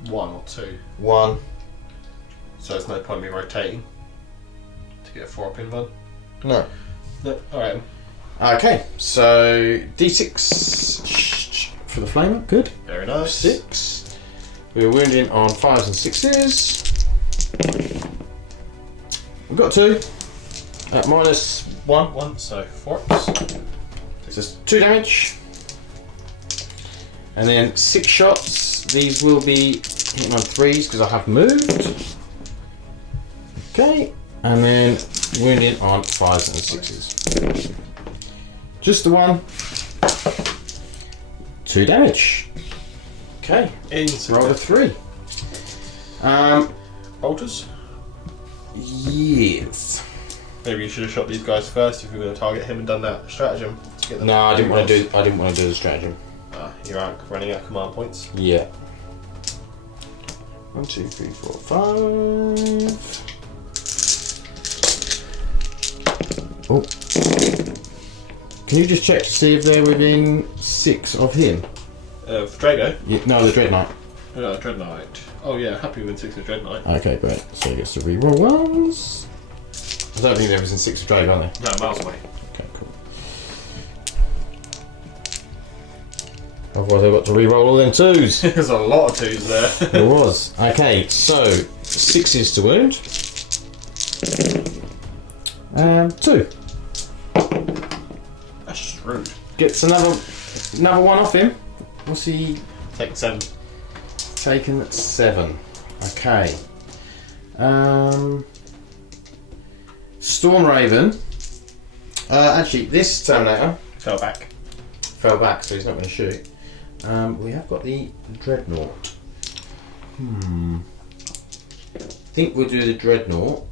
1 or 2, 1. so there's no point me rotating to get a 4-up invuln. No. No, alright. Okay, so D6 for the flamer. Good. Very nice. 6. We're wounding on 5s and 6s. We've got 2 at -1. 1, so 4 ups. So it's 2 damage. And then 6 shots. These will be hitting on 3s because I have moved. Okay. And then wounding on 5s and 6s. Just the 1. 2 damage. Okay. Roll a 3. Bolters? Yes. Maybe you should have shot these guys first if you were going to target him and done that stratagem. To get them No, I didn't want to do the stratagem. You're running out of command points. Yeah. 1, 2, 3, 4, 5. Oh. Can you just check to see if they're within 6 of him? Drago? Yeah, no, the Dreadknight. Dreadknight. Oh yeah, happy with 6 of Dreadknight. Okay, great. So he gets to reroll ones. I don't think they're within 6 of Drago, are they? No, miles away. Okay, cool. Otherwise, I've got to reroll all them 2s. There's a lot of 2s there. There was. Okay, so 6s to wound. 2. That's just rude. Gets another 1 off him. What's he Take 7. taken? 7. Okay. Storm Raven. Actually, this Terminator Fell back. fell back, so he's not going to shoot. We have got the Dreadnought. I think we'll do the Dreadnought.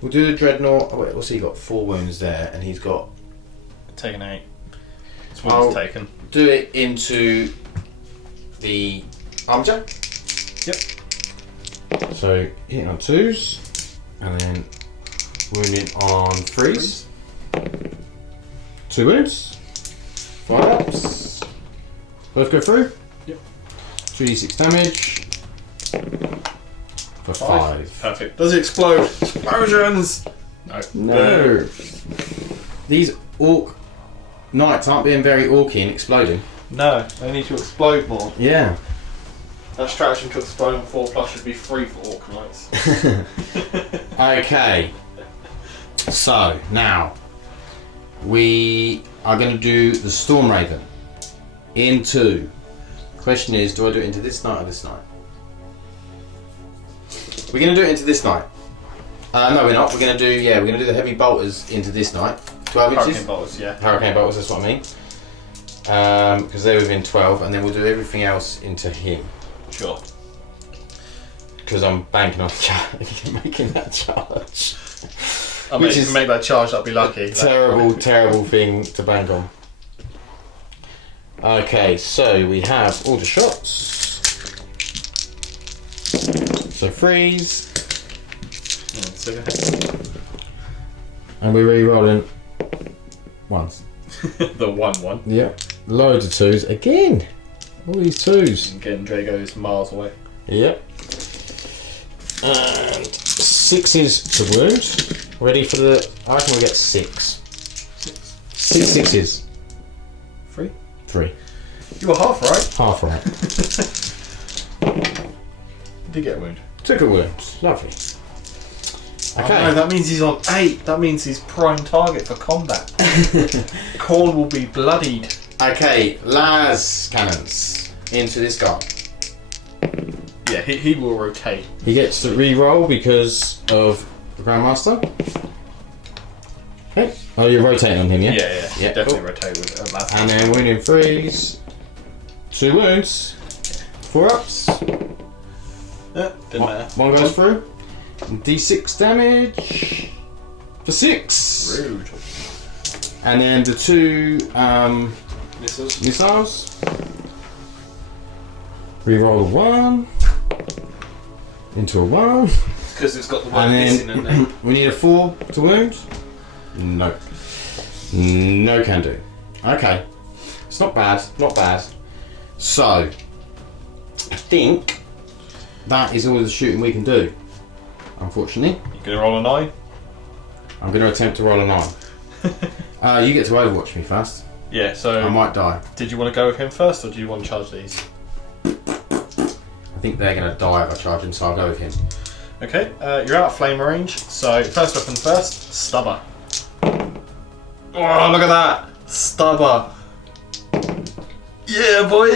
We'll do the Dreadnought. Oh wait, what's he got? 4 wounds there, and he's got. Taken 8. This I'll one's taken. do it into the armature. Yep. So hitting on 2s, and then wounding on 3s. 2 wounds. 5 ups. Both go through. Yep. 3d6 damage. For 5. Perfect. Does it explode? Explosions! No. No. These orc knights aren't being very orky and exploding. No, they need to explode more. Yeah. That stratagem to explode on 4+ should be free for Orc Knights. Okay. So, now we are going to do the Storm Raven into. Question is, do I do it into this knight or this knight? We're going to do it into this knight. No, we're not. We're going to do the heavy bolters into this knight. 12 inches. Hurricane bolters, yeah. Hurricane bolters, that's what I mean. Because they're within 12, and then we'll do everything else into him. Sure. Because I'm banking on making that charge. I mean, if you make that charge, I'd be lucky. Terrible thing to bank on. Okay, so we have all the shots. So freeze. And we're re-rolling ones. The 1/1. Yep. Loads of 2s. Again! All these 2s. Again, Drago's miles away. Yep. And 6s to wound. Ready for the. I reckon we'll get 6. 6 6s. 3? 3. You were half right. Half right. Did get a wound. Took a wound. Lovely. Okay. Oh, no, that means he's on 8. That means he's prime target for combat. Corn will be bloodied. Okay, las cannons into this guy. Yeah, he will rotate. He gets to re-roll because of the Grandmaster. Okay. Oh, you're rotating on him, yeah? Yeah, definitely rotate with it. And then wounding freeze. 2 wounds. 4 ups. Yeah, didn't matter. One goes through. D6 damage. For 6. Rude. And then the 2 Missiles. Reroll a 1. Into a 1. Because it's got the one And missing in there. then we need a 4 to wound. No. No can do. Okay. It's not bad. Not bad. So, I think that is all the shooting we can do. Unfortunately. You're going to roll a 9? I'm going to attempt to roll a 9. You get to overwatch me first. Yeah, so... I might die. Did you want to go with him first, or do you want to charge these? I think they're going to die if I charge him, so I'll go with him. Okay, you're out of flame range, so first weapon first, stubber. Oh, look at that! Stubber! Yeah, boy!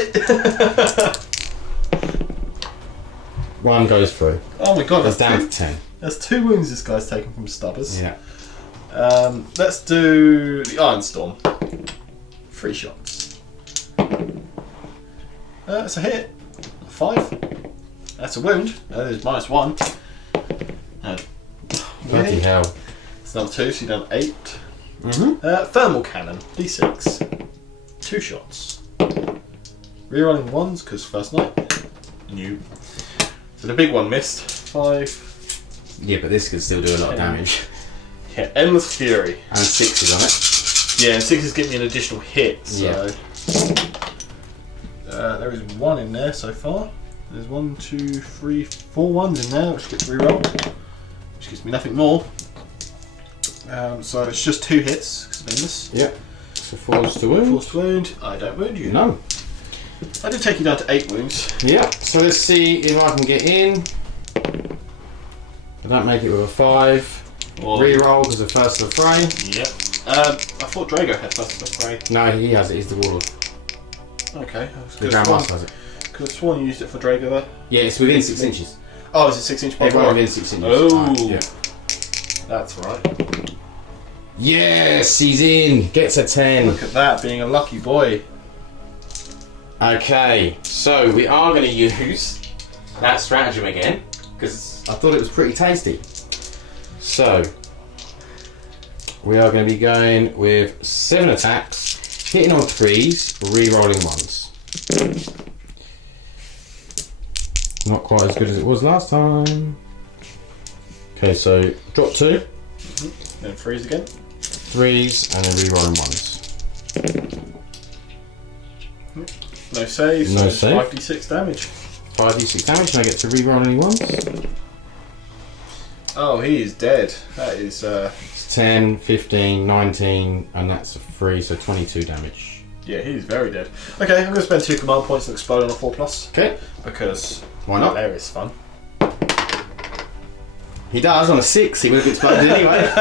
1 goes through. Oh my god, That's that's down to 10. There's 2 wounds this guy's taken from stubbers. Yeah. Let's do the Iron Storm. 3 shots. That's a hit. 5. That's a wound. That is -1. Bloody hell. It's another 2, so you've done 8. Mm-hmm. Thermal Cannon, D6. 2 shots. Rerolling 1s, because first night. New. So the big one missed. 5. Yeah, but this could still do a lot of damage. Yeah, Endless Fury. And 6 is on it. Yeah, and 6s give me an additional hit, so... Yeah. There is 1 in there so far. There's 1, 2, 3, 4 ones in there, which gets rerolled. Which gives me nothing more. So it's just 2 hits, because of Endless. Yep. So 4's to wound. 4's to wound. I don't wound you. No. I did take you down to 8 wounds. Yeah, so let's see if I can get in. I don't make it with a 5. Reroll because of first of the fray. Yep. I thought Drago had first of the fray. No, he has it. He's the Warlord. Okay. The Grandmaster has it. Could have sworn you used it for Drago there. Yeah, it's within 6 inches. Oh, is it 6 inch by Everyone 4? within 6 inches. Oh. Yeah. That's right. Yes, he's in. Gets a 10. Look at that, being a lucky boy. Okay, so we are going to use that stratagem again because I thought it was pretty tasty. So we are going to be going with 7 attacks, hitting on 3s, re-rolling 1s. Not quite as good as it was last time. Okay, so drop 2, Then freeze again. 3s, and then re-rolling 1s. No save. No so save. 5d6 damage. 5d6 damage, and I get to re-roll any 1s. Oh, he is dead. That is. It's 10, 15, 19, and that's a 3, so 22 damage. Yeah, he's very dead. Okay, I'm going to spend 2 command points and explode on a 4+. Okay. Because. Why not? There is fun. He does on a 6, he would have exploded anyway.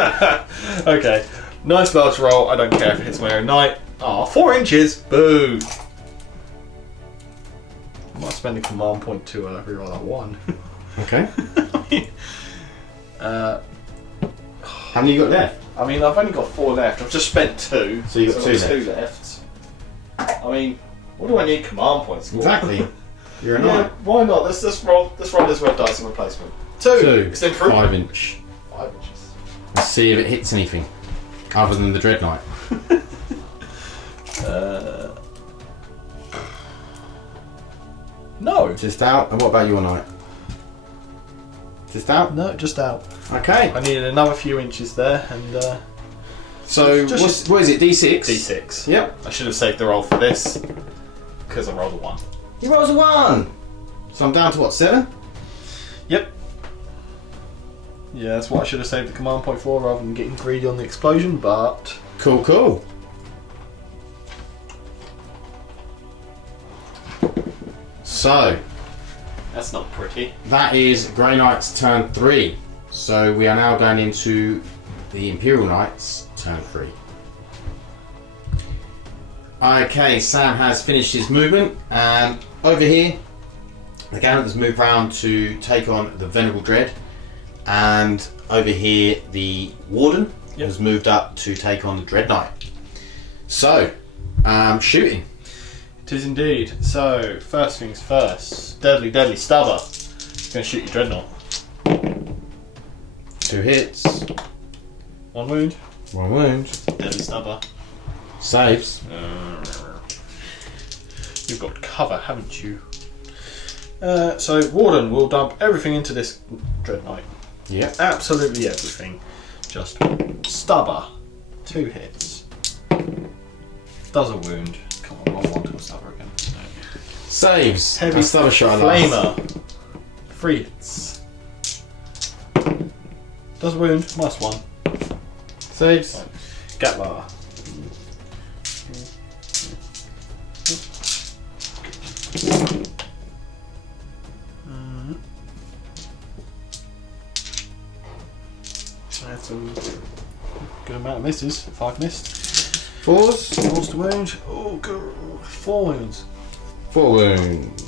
Okay. Nice spell to roll. I don't care if it hits my own knight. Ah, 4 inches. Boo. I might spend a command point to reroll that 1. Okay. How How many you got left? I mean, I've only got 4 left. I've just spent 2. So you got 2 2 left. I mean, what do I need command points for? Exactly. You're a Yeah, knight. why not? Let's roll this red dice in replacement. 2. 2. It's improvement. 5 inch. 5 inches. Let's see if it hits anything. Other than the Dreadknight. No. Just out. And what about your knight? Just out? No, just out. Okay. I needed another few inches there, and So, what is it? D6? D6. Yep. I should have saved the roll for this, because I rolled a 1. He rolls a 1! So I'm down to what, 7? Yep. Yeah, that's what I should have saved the command point for, rather than getting greedy on the explosion, but... Cool, cool. So, That's not pretty. that is Grey Knight's turn 3. So we are now going into the Imperial Knight's turn 3. Okay, Sam has finished his movement, and over here, the Gallant has moved round to take on the Venerable Dread, and over here, the Warden has moved up to take on the Dreadknight. So, shooting. It is indeed. So, first things first. Deadly Stubber. He's going to shoot your Dreadnought. 2 hits. 1 wound. 1 wound. Deadly Stubber. Saves. You've got cover, haven't you? So Warden will dump everything into this Dreadknight. Yeah. Absolutely everything. Just Stubber. 2 hits. Does a wound. Come on, roll 1 to a Stubber again. No. Saves. Heavy Stubber shot. Flamer. 3 hits. Does a wound. -1. Saves. Right. Gatlar. That's a good amount of misses. 5 missed. 4s. Lost a wound. Oh, good. 4 wounds. 4 wounds.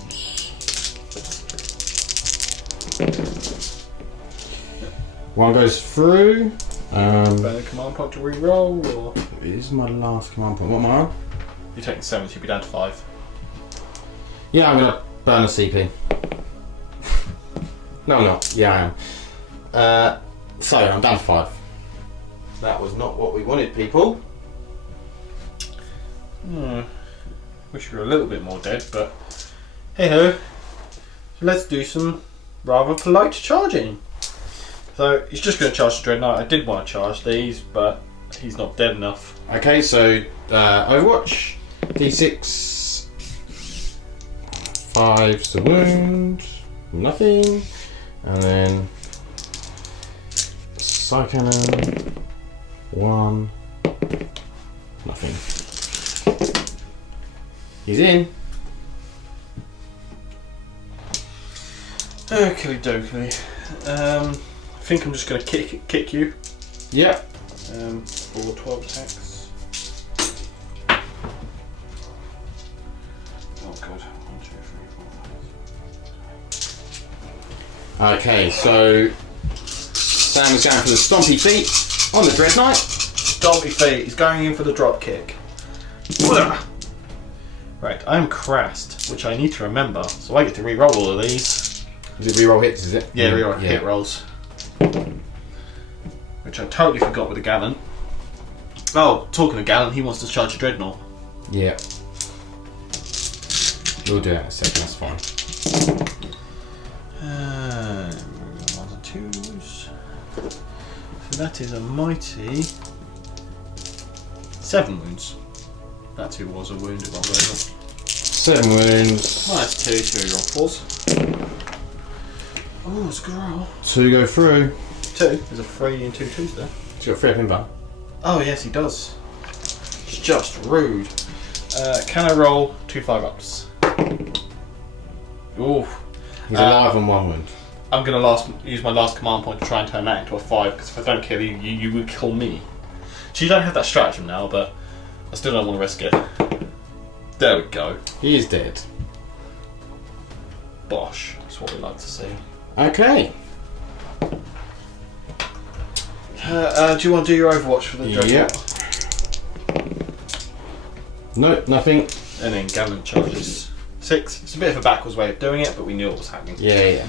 One goes through. Burn a command point to re-roll, or It is my last command point. What am I on? you're taking 7, so you'll be down to 5. Yeah, I'm gonna burn a CP. No, I'm not. Yeah, I am. So I'm down to 5. That was not what we wanted, people. Wish we were a little bit more dead, but hey ho. So let's do some rather polite charging. So he's just going to charge the Dreadknight. I did want to charge these, but he's not dead enough. Okay, so Overwatch, D6, 5's the wound, nothing, and then Psycannon, 1, nothing. He's in. Okie dokie. I think I'm just going to kick you. Yeah. For 12 attacks. Oh god. 1, 2, 3, 4, 5. Okay, so Sam is going for the stompy feet on the Dreadknight. Stompy feet. He's going in for the drop kick. Right, I'm crassed, which I need to remember, so I get to re-roll all of these. Is it reroll hits, is it? Yeah, re-roll hit rolls. Which I totally forgot with the Gallant. Oh, talking of Gallant, he wants to charge a Dreadnought. Yeah. We'll do that in a second, that's fine. 1s and 2s. So that is a mighty 7 wounds. That's who was a wounded one over. 7 wounds. -2, so we roll 4s. Oh, it's a good roll. 2 go through. 2. There's a 3 and 2 2s there. He's got 3 up in bar. Oh yes, he does. It's just rude. Can I roll 2 5-ups? Ooh. He's alive on 1 wound. I'm gonna use my last command point to try and turn that into a 5, because if I don't kill you, you will kill me. So you don't have that stratagem now, but I still don't want to risk it. There we go. He is dead. Bosh. That's what we like to see. Okay. Do you want to do your Overwatch for the Dreadnought? Nope, nothing. And then Gallant charges 6. It's a bit of a backwards way of doing it, but we knew what was happening. Yeah.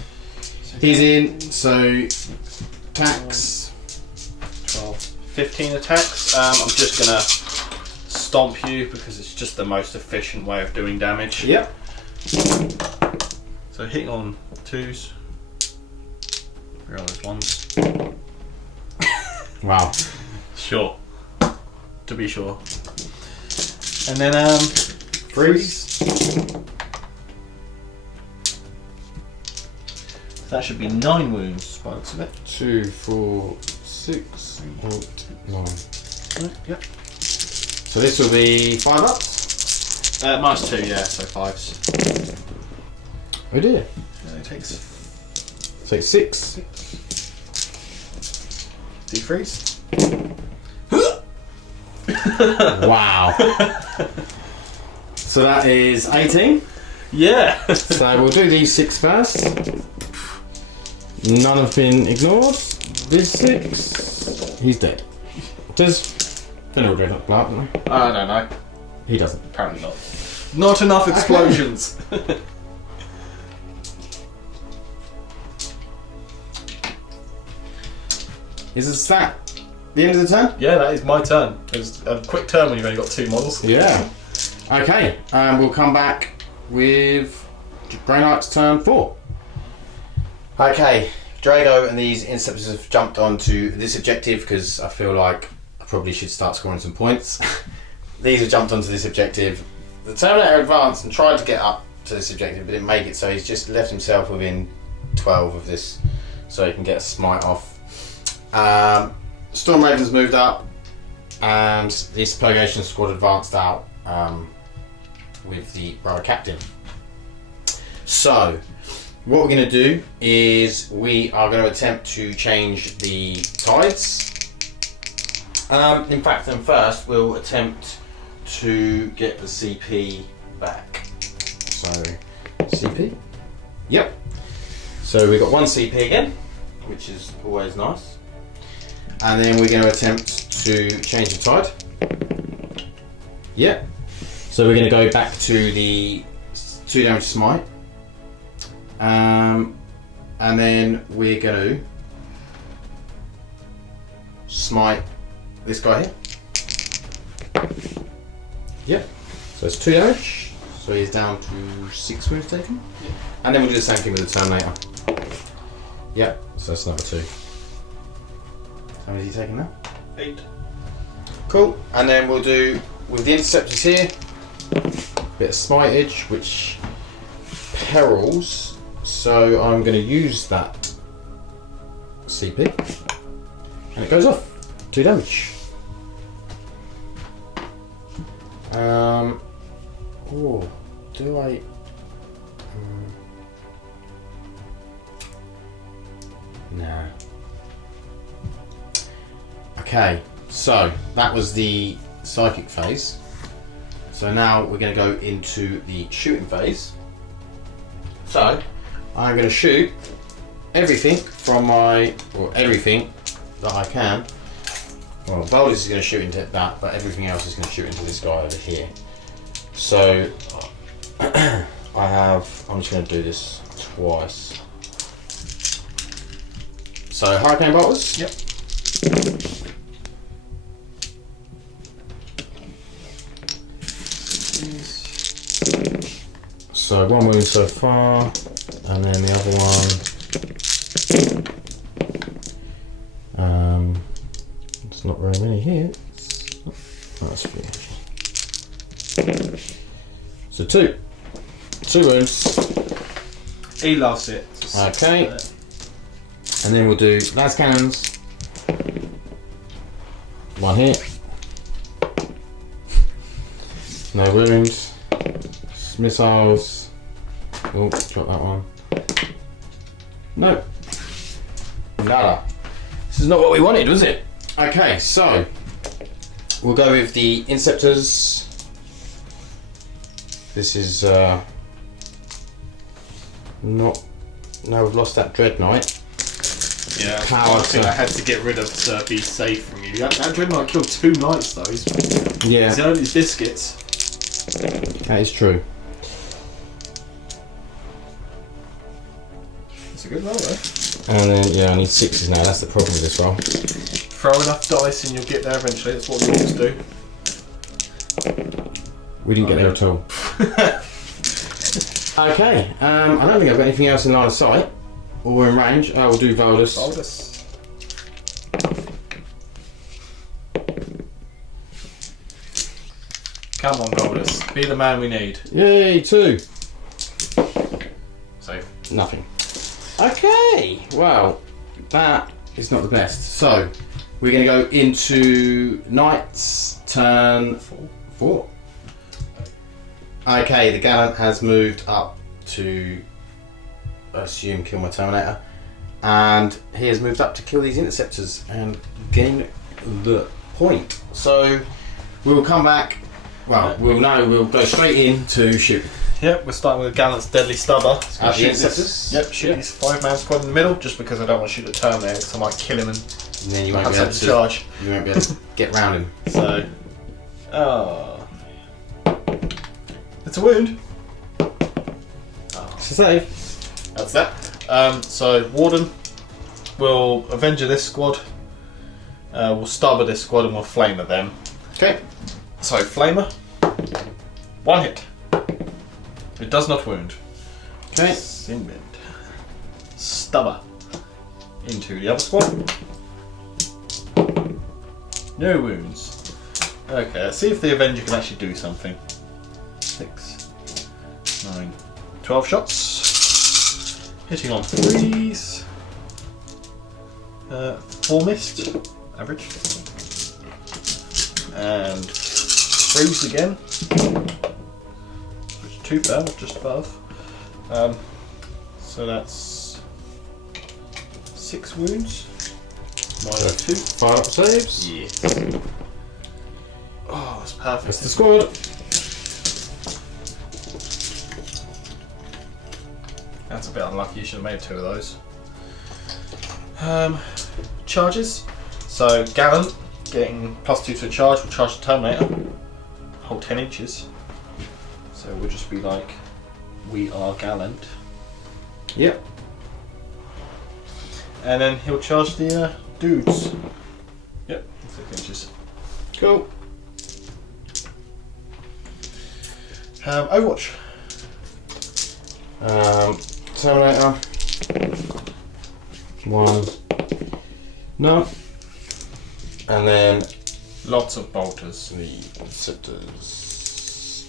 So He's in, so attacks. 12, 15 attacks. I'm just gonna stomp you because it's just the most efficient way of doing damage. Yep. So hitting on 2s. Reroll those 1s. Wow. Sure. To be sure. And then freeze. That should be 9 wounds by the looks of it. 2, 4, 6, 8, 9. Right, yep. So this will be 5-ups. -2, yeah, so 5s. Oh dear. It takes So it's 6. defreeze. Wow. So that is 18. Yeah. So we'll do these 6 first. None have been ignored. This 6. He's dead. Does General Dreadnought blow up, doesn't he? I don't know. He doesn't. Apparently not. Not enough explosions. Is that the end of the turn? Yeah, that is my turn. It's a quick turn when you've only got 2 models. Yeah. Okay, we'll come back with Grey Knight's turn 4. Okay, Drago and these Interceptors have jumped onto this objective because I feel like I probably should start scoring some points. These have jumped onto this objective. The Terminator advanced and tried to get up to this objective but didn't make it, so he's just left himself within 12 of this so he can get a smite off. Storm Ravens moved up and this Purgation Squad advanced out with the Brother Captain. So, what we're going to do is we are going to attempt to change the tides. In fact, then first we'll attempt to get the CP back. So, CP? Yep. So we've got 1 CP again, which is always nice. And then we're going to attempt to change the tide. Yep. So we're going to go back to the 2 damage smite. And then we're going to smite this guy here. Yep. So it's 2 damage. So he's down to 6 wounds taken. Yep. And then we'll do the same thing with the Terminator. Yep. So that's another 2. How many is he taking now? 8. Cool. And then we'll do with the Interceptors here, a bit of smitage, which perils. So I'm going to use that CP, and it goes off. 2 damage. Oh, do I? Nah. Okay, so that was the psychic phase. So now we're going to go into the shooting phase. So I'm going to shoot everything from everything that I can. Well, Boldus is going to shoot into that, but everything else is going to shoot into this guy over here. So I'm just going to do this twice. So Hurricane Bolters. Yep. So 1 wound so far, and then the other one. It's not very many here. Oh, that's 3 actually. So 2 wounds. He loves it. Okay. And then we'll do las cannons. 1 hit. No wounds. Missiles. Oh, drop that one. No. Nada. This is not what we wanted, was it? Okay, so we'll go with the Interceptors. This is not. No, we've lost that Dreadknight. Yeah, Power I think I had to get rid of to be safe from you. That Dreadknight killed 2 knights though. He's owned his biscuits. That is true. It's a good roll though. And then, yeah, I need 6s now. That's the problem with this roll. Throw enough dice and you'll get there eventually. That's what the orcs do. We didn't get there at all. Okay, I don't think I've got anything else in line of sight or in range. I will do Voldus. Come on, Voldus. Be the man we need. Yay, 2. Safe. Nothing. Okay, well, that is not the best. So, we're going to go into Knight's turn 4. Okay, the Gallant has moved up to, I assume, kill my Terminator. And he has moved up to kill these Interceptors and gain the point. So, we will come back. Well, we'll go straight in to shoot. Yep, we're starting with Gallant's Deadly Stubber. The Interceptors? Yep, shoot his 5-man squad in the middle, just because I don't want to shoot the Terminator, because I might kill him and And then you I won't have be able something to to charge. You won't be able to get round him. So, it's a wound. It's a save. That's that. So Warden will Avenger this squad. We'll Starboard this squad and we'll Flamer them. Okay. So Flamer, 1 hit. It does not wound. Okay. Sinbad. Stubber into the other squad. No wounds. Okay, let's see if the Avenger can actually do something. 6, 9, 12 shots. Hitting on 3s. 4 missed. Average. And 3s again. Which 2 fell, just above. So that's 6 wounds. Minus 2. 5 up saves. Yes. Oh, that's perfect. That's the squad. That's a bit unlucky. You should have made 2 of those. Charges. So Gallant getting +2 to a charge. We'll charge the Terminator. Hold 10 inches. So we'll just be like, we are Gallant. Yep. And then he'll charge the dudes. Yep, 6 inches. Cool. Overwatch. Terminator. 1. No. And then Lots of bolters. the scepters.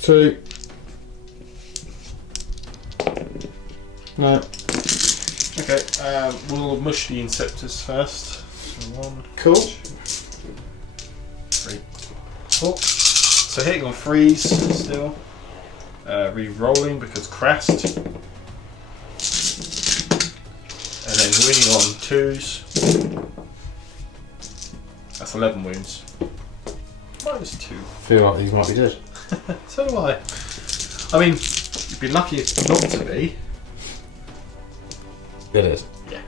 Two. No. Okay, we'll mush the Inceptors first. So 1, Cool. 2, 3, 4. So hitting on 3s still. Re-rolling because crashed. And then winning on 2s. That's 11 wounds. Minus 2. Feel like these might be dead. So do I. I mean, you'd be lucky not to be. It is. Yeah.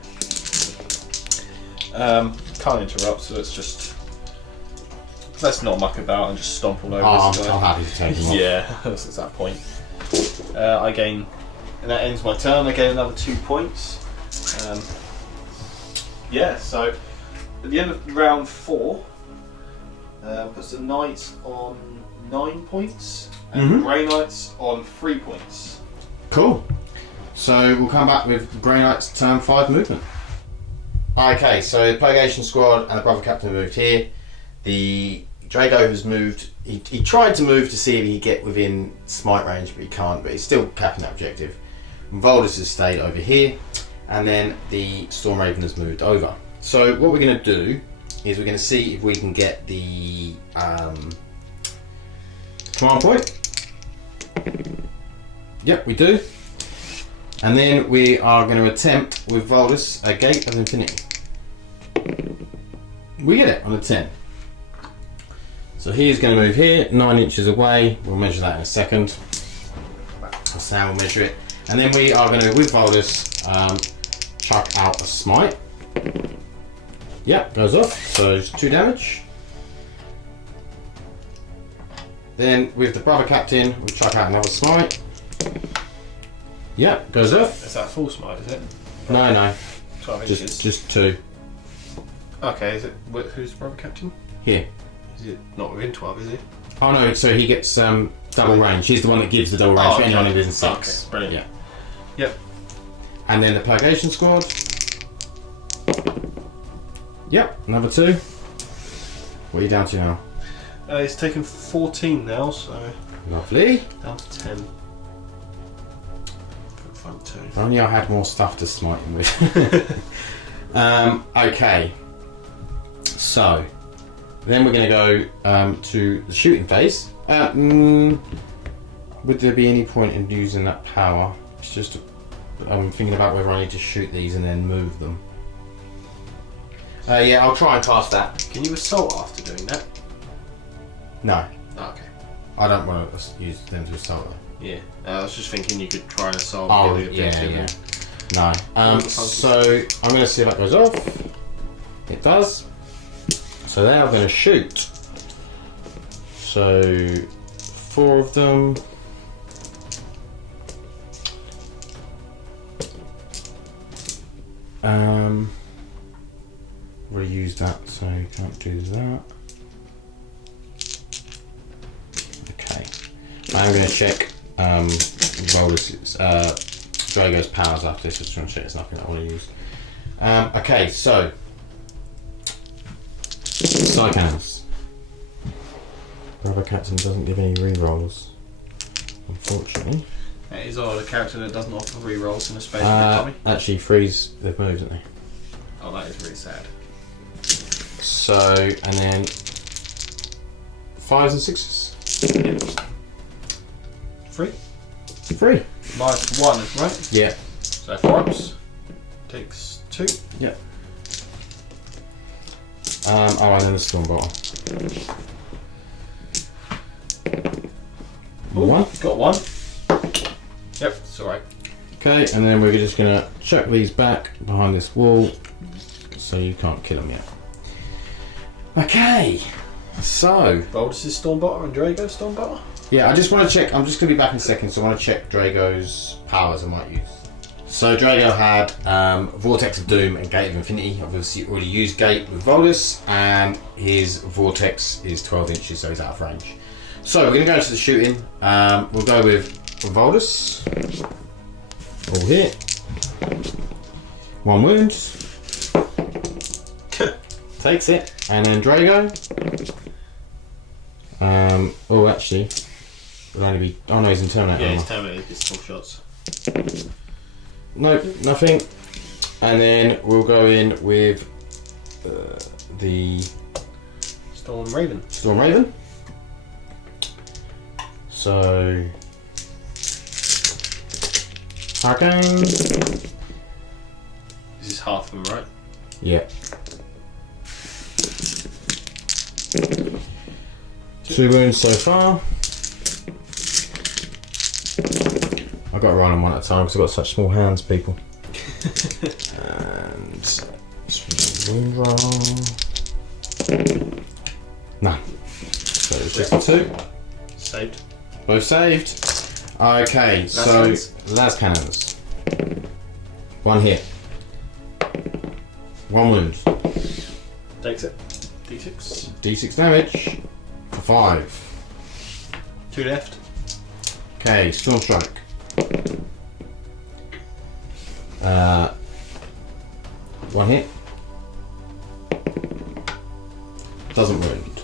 Can't interrupt, so let's not muck about and just stomp all over I'm this guy. happy to take him off. Yeah, that's at that point. I gain, and that ends my turn. I gain another 2 points. Yeah, so at the end of round 4, puts the Knights on 9 points and the Grey Knights on 3 points. Cool. So we'll come back with Grey Knight's turn 5 movement. Okay, so the Purgation Squad and the Brother Captain moved here. The Drago has moved. He tried to move to see if he could get within smite range, but he can't. But he's still capping that objective. Voldus has stayed over here, and then the Storm Raven has moved over. So what we're going to do is we're going to see if we can get the command point. Yep, we do. And then we are going to attempt with Voldus a Gate of Infinity. We get it on a 10. So he's going to move here, 9 inches away. We'll measure that in a second. That's how we'll measure it. And then we are going to, with Voldus, chuck out a smite. Yep, goes off. So it's 2 damage. Then with the Brother Captain, we'll chuck out another smite. Yep, goes off. Is that full smite, is it? No. 12 inches. Just 2. Okay, is it? Who's the Brother Captain? Here. Is it not within 12, is he? Oh no, so he gets double range. He's the one that gives the double range for anyone within 6. Okay, brilliant. Yeah. Yep. And then the Purgation Squad. Yep, another 2. What are you down to now? He's taken 14 now, so Lovely. down to 10. Front 2. If only I had more stuff to smite him with. Okay. So, then we're going to go to the shooting phase. Would there be any point in using that power? It's just I'm thinking about whether I need to shoot these and then move them. Yeah, I'll try and cast that. Can you assault after doing that? No, Oh, okay. I don't want to use them to assault her. Yeah. I was just thinking you could try and solve the yeah, objective. yeah. No. So I'm going to see if that goes off. It does. So now I'm going to shoot. So 4 of them. Already used that, so you can't do that. Okay. I'm going to check Drogo's powers after this. Just trying to check there's nothing that I want to use. Okay, so Psycannons. Brother Captain doesn't give any rerolls, unfortunately. That is odd, a character that doesn't offer rerolls in a space Tommy. Actually, Freeze, they've moved, haven't they? Oh, that is really sad. So, and then 5s and 6s. 3? 3. -1, right? Yeah. So 4 ups. Takes 2. Yeah. And then the Storm Bottle. One. Got 1. Yep, it's alright. Okay, and then we're just going to chuck these back behind this wall so you can't kill them yet. Okay, so Boldus' Stormbotter and Drago's Stormbotter? yeah, I just want to check. I'm just going to be back in a second, so I want to check Drago's powers I might use. So Drago had Vortex of Doom and Gate of Infinity. Obviously already used Gate with Volus, and his Vortex is 12 inches, so he's out of range. So we're going to go into the shooting. We'll go with Volus. All hit. 1 wound. Takes it. And then Drago. Oh, actually, would only be. Oh no, he's in Terminator. Yeah, he's Terminator. Gets 4 shots. Nope, nothing. And then we'll go in with the Storm Raven. Storm Raven. So Hurricane. This is half of them, right? Yeah. 2 wounds so far. I've got to roll them one at a time because I've got such small hands, people. And wound roll. No. So it's just 2. Saved. Both saved. Okay, so las cannons. 1 hit. 1 wound. Takes it. D6. D6 damage for 5. 2 left. Okay, Storm Strike. 1 hit. Doesn't wound.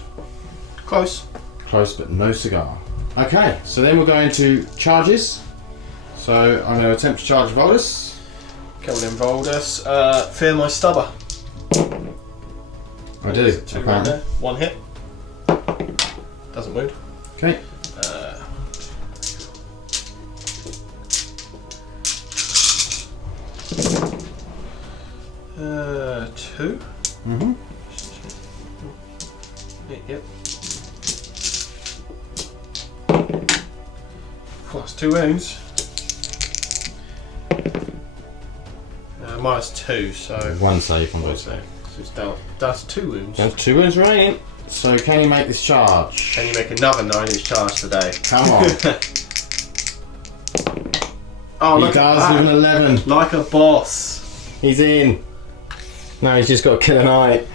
Close. Close, but no cigar. Okay, so then we'll go into charges. So I'm going to attempt to charge Volus. Kill them Voldus. Fear my stubber. I do. 2 round there. 1 hit. Doesn't wound. Okay. 2. Mm-hmm. Yep. Plus 2 wounds. -2, so 1 save on both. so it's down. That's 2 wounds. That's 2 wounds remaining. So can you make this charge? Can you make another 9-inch charge today? Come on. Oh, He look at does with an that. 11. Like a boss. He's in. Now he's just got to kill a knight.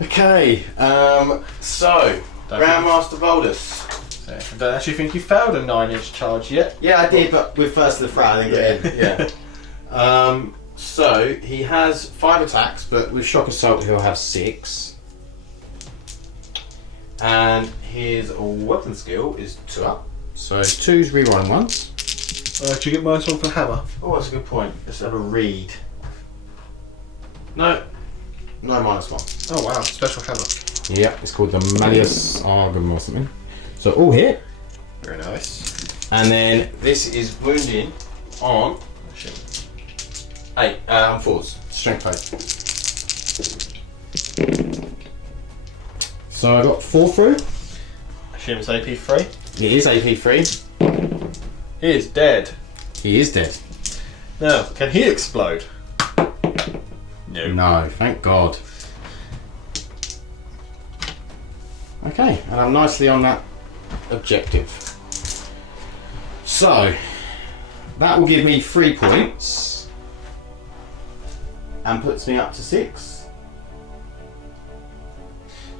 Okay, so Grandmaster Volus. I don't actually think you failed a 9-inch charge yet. Yeah, I did, but with First of the Fray, I didn't get in. Yeah. So he has 5 attacks, but with Shock Assault he'll have 6. And his weapon skill is 2 up. So 2's rerolling 1s. Did you get -1 for hammer? Oh, that's a good point. Let's have a read. No, -1. Oh wow, special hammer. Yeah, it's called the Malleus Argum or something. So all hit. Very nice. And then this is wounding on 8 on 4s. Strength 8. So I got 4 through. I assume it's AP free. It is AP free. He is dead. He is dead. Now, can he explode? No. No, thank God. Okay, and I'm nicely on that objective. So, that will give me 3 points. And puts me up to 6.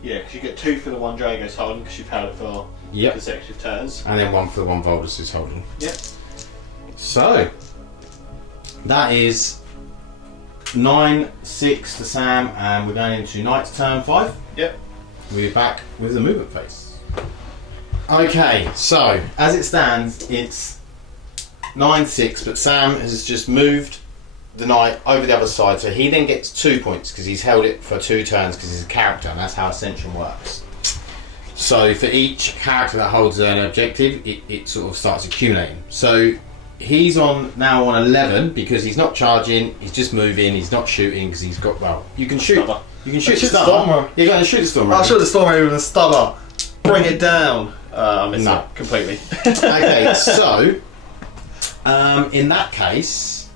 Yeah, because you get 2 for the one Drago's holding because you've held it for Yep. consecutive turns. And then 1 for the one Voldus is holding. Yep. So, that is 9-6 to Sam, and we're going into Knight's turn 5. Yep. We're back with the movement phase. Okay, so as it stands, it's 9-6, but Sam has just moved the knight over the other side, so he then gets 2 points because he's held it for 2 turns because he's a character, and that's how Ascension works. So for each character that holds an objective, it sort of starts accumulating. So he's now on 11 because he's not charging, he's just moving, he's not shooting because he's got, well, you can shoot. Stubber. You can shoot the Stormer. Stormer. You're going to shoot the Stormer. I'll shoot the Storm with a stubber. Bring it down. I missed No. it completely. Okay, so in that case,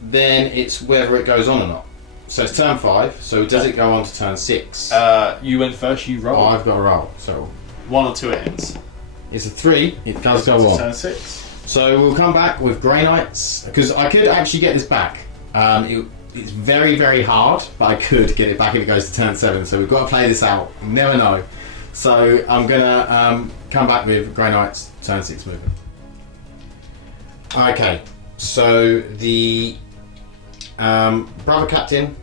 then it's whether it goes on or not. So it's turn 5. So does it go on to turn 6? You went first, you roll. I've got to roll. So 1 or 2 it ends. it's a 3. It does go on. Turn 6. So we'll come back with Grey Knights because I could actually get this back. It's very, very hard, but I could get it back if it goes to turn 7. So we've got to play this out. You never know. So I'm gonna come back with Grey Knights turn 6 movement. Okay, so the Brother Captain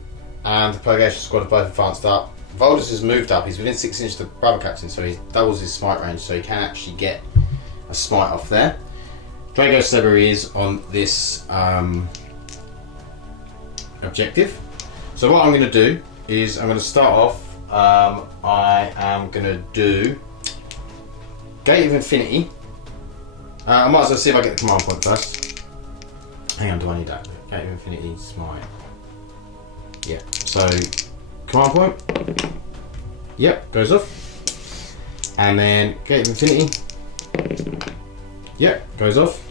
and the Purgation Squad have both advanced up. Voldus has moved up. He's within 6 inches of the Brother Captain, so he doubles his smite range, so he can actually get a smite off there. Drago Celery is on this objective. So what I'm going to do is I'm going to start off. I am going to do Gate of Infinity. I might as well see if I get the command point first. Hang on, do I need that? Gate of Infinity, smite. Yeah, so command point. Yep, goes off. And then Gate of Infinity. Yep, goes off.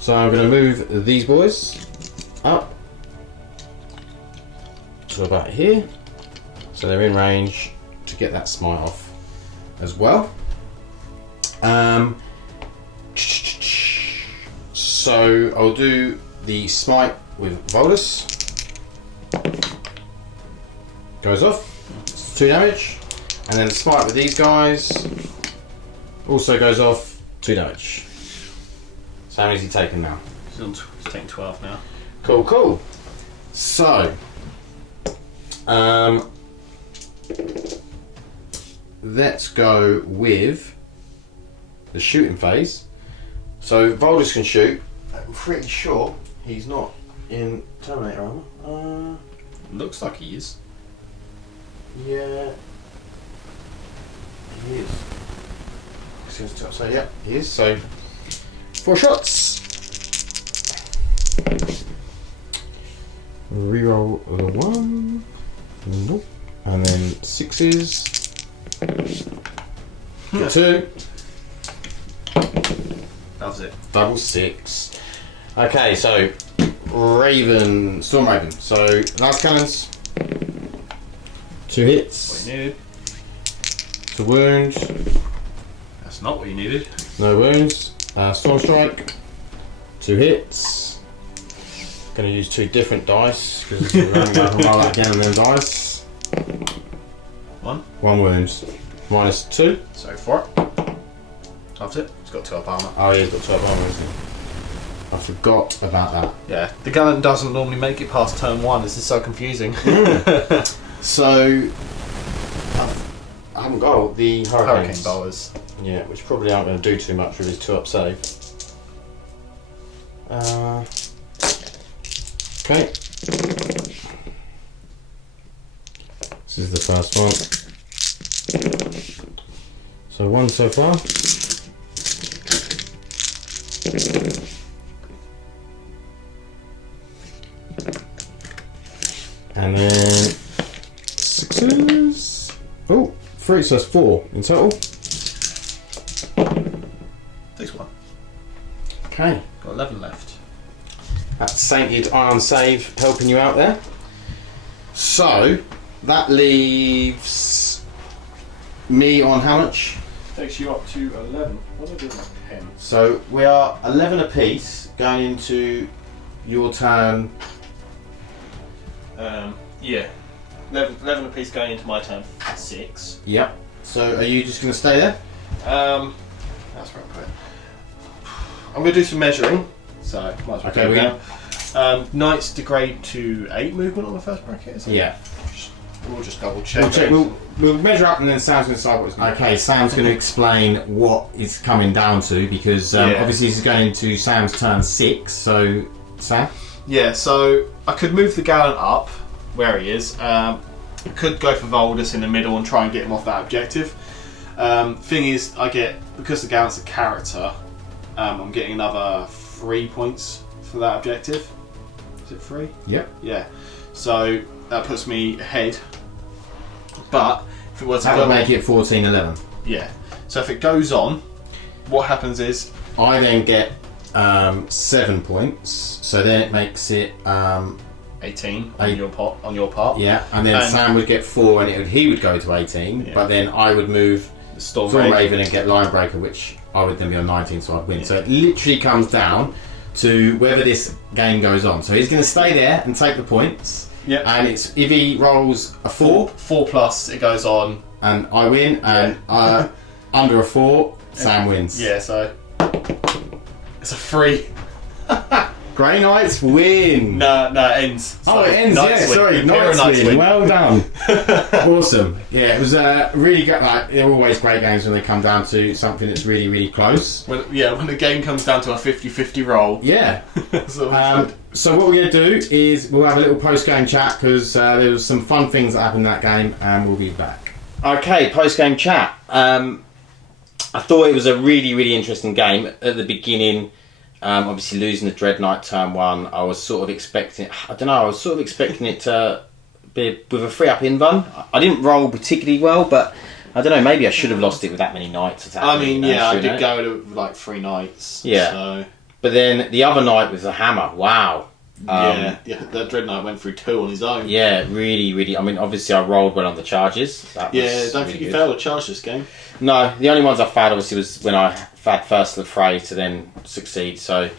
So I'm going to move these boys up to about here. So they're in range to get that smite off as well. So I'll do the smite with Voldus. Goes off. It's 2 damage. And then the smite with these guys also goes off. 2 damage. So how many is he taking now? He's taking 12 now. Cool, cool. So, let's go with the shooting phase. So Voldus can shoot. I'm pretty sure he's not in Terminator armor. Looks like he is. Yeah, he is. So yeah, he is. So 4 shots. Reroll the 1. Nope. And then 6s. Get 2. That was it. Double 6. Okay, so Raven, Storm Raven. So last cannons. 2 hits. What you needed. It's a wound. That's not what you needed. No wounds. Storm Strike. 2 hits. Going to use 2 different dice because we're only going to roll that again and then dice. 1. 1 wound. -2. So 4. That's it. He's got 12 armor. Oh, yeah, he's got 12 armor, isn't he? I forgot about that. Yeah, the Gallant doesn't normally make it past turn 1. This is so confusing. So, I haven't got the Hurricane Hurricanes. bowlers. Yeah, which probably aren't going to do too much with his 2-up save. Okay. This is the first one. So 1 so far. And then 6s. Oh, 3, so that's 4 in total. Takes 1. Okay. Got 11 left. That's Sainted Iron Save helping you out there. So, that leaves me on how much? Takes you up to 11. What do I do with my pen? So, we are 11 apiece going into your turn. Yeah. 11 apiece going into my turn. 6. Yep. So, are you just going to stay there? That's right, quick. I'm going to do some measuring, so might as well Okay, go we now. Knights degrade to 8 movement on the first bracket, is it? Yeah. We'll just double check. We'll measure up and then Sam's going to decide what it's going to be. Okay, Sam's going to explain what it's coming down to because obviously this is going into Sam's turn 6, so Sam? Yeah, so I could move the Gallant up where he is. Could go for Voldus in the middle and try and get him off that objective. Thing is, because the Gallant's a character, I'm getting another 3 points for that objective. Is it 3? Yep. Yeah. So that puts me ahead. But if it were to That would make it 14-11. Yeah. So if it goes on, what happens is I then get 7 points, so then it makes it 18 on your part. Yeah, and then Sam would get 4 and he would go to 18, but then I would move Storm Raven and get Line Breaker, which I would then be on 19, so I'd win. Yeah. So it literally comes down to whether this game goes on. So he's going to stay there and take the points. Yeah. And it's if he rolls a 4 plus, it goes on, and I win, and under a 4, Sam wins. Yeah, so it's a 3. Grey Knights win. No, it ends. So it ends. Knights win. Sorry, Knights win. Well done. Awesome. Yeah, it was really good. Like, they're always great games when they come down to something that's really, really close. When the game comes down to a 50-50 roll. Yeah. So what we're going to do is we'll have a little post-game chat because there was some fun things that happened in that game, and we'll be back. Okay, post-game chat. I thought it was a really, really interesting game at the beginning. Obviously losing the Dreadknight turn 1, I was sort of expecting it to be with a 3-up invuln. I didn't roll particularly well, but I don't know, maybe I should have lost it with that many knights attacking. I mean, I did go to like 3 knights. Yeah. So. But then the other knight was a hammer, wow. The Dreadknight went through 2 on his own. Yeah, really, really. I mean, obviously I rolled well on the charges. Don't think you failed a charge this game. No, the only ones I failed obviously was when I had First of the Fray to then succeed. So,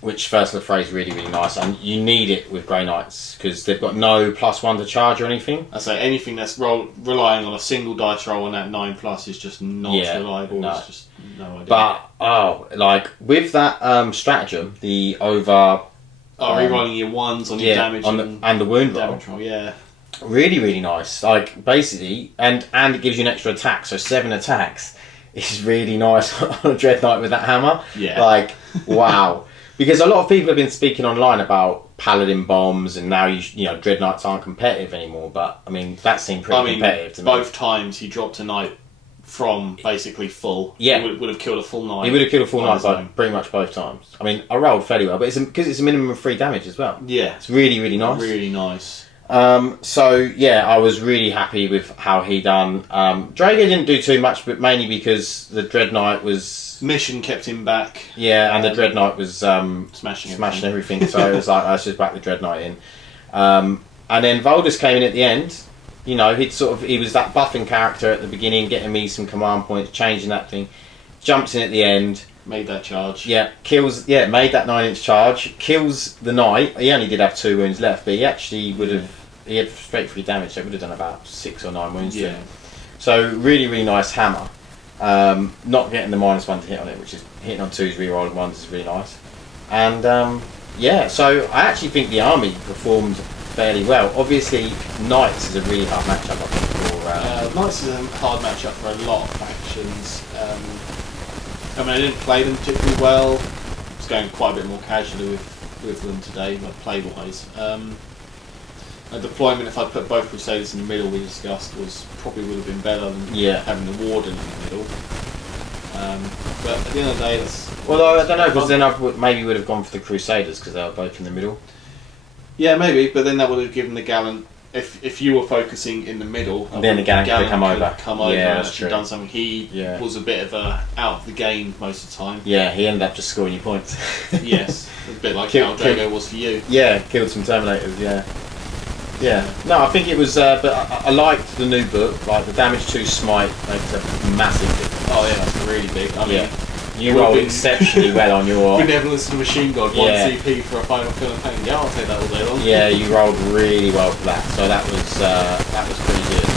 which First of the Fray is really, really nice, and you need it with Grey Knights because they've got no +1 to charge or anything. I say anything that's relying on a single dice roll on that 9+ is just not reliable. No. It's just no idea. But with that stratagem, the over. Rerolling your 1s on your damage and the wound damage roll. Yeah. Really, really nice. Like basically, and it gives you an extra attack, so 7 attacks is really nice on a Dreadknight with that hammer. Yeah. Like wow, because a lot of people have been speaking online about Paladin bombs, and now you know Dreadknights aren't competitive anymore. But I mean that seemed pretty competitive to me. Both times he dropped a knight from basically full. Yeah, he would have killed a full knight. He would have killed a full knight like pretty much both times. I mean, I rolled fairly well, but because it's a minimum of 3 damage as well. Yeah, it's really, really nice. Really nice. So yeah, I was really happy with how he done. Drago didn't do too much, but mainly because the Dreadknight was mission kept him back. Yeah, and the Dreadknight was smashing everything. So it was like I was just back the Dreadknight in, and then Voldus came in at the end. You know, he was that buffing character at the beginning, getting me some command points, changing that thing. Jumps in at the end. Made that charge. Yeah, made that 9-inch charge. Kills the knight. He only did have 2 wounds left, but he actually would have. He had straight 3 damage, so it would have done about 6 or 9 wounds to him. So really, really nice hammer. Not getting the -1 to hit on it, which is hitting on 2s, rerolling 1s is really nice. And so I actually think the army performed fairly well. Obviously, Knights is a really hard matchup. I think for Knights is a hard matchup for a lot of factions. I mean, I didn't play them particularly well. I was going quite a bit more casually with them today, like play-wise. A deployment, if I put both Crusaders in the middle, we discussed, probably would have been better than having the Warden in the middle. But at the end of the day, that's... Well, I don't know, because then I maybe would have gone for the Crusaders, because they were both in the middle. Yeah, maybe, but then that would have given the Gallant if you were focusing in the middle, then the Gallon could come over. And actually done something. He was a bit of a out of the game most of the time. Yeah, he ended up just scoring you points. Yes, a bit like how Drago was for you. Yeah, killed some Terminators. Yeah. No, I think it was. But I liked the new book. Like the damage 2 smite makes a massive difference. Oh yeah, that's really big. I mean, you rolled exceptionally well on your Benevolence to the Machine God, 1 CP for a final kill and pain. Yeah, I'll take that all day long. Yeah, you rolled really well for that, so that was pretty good.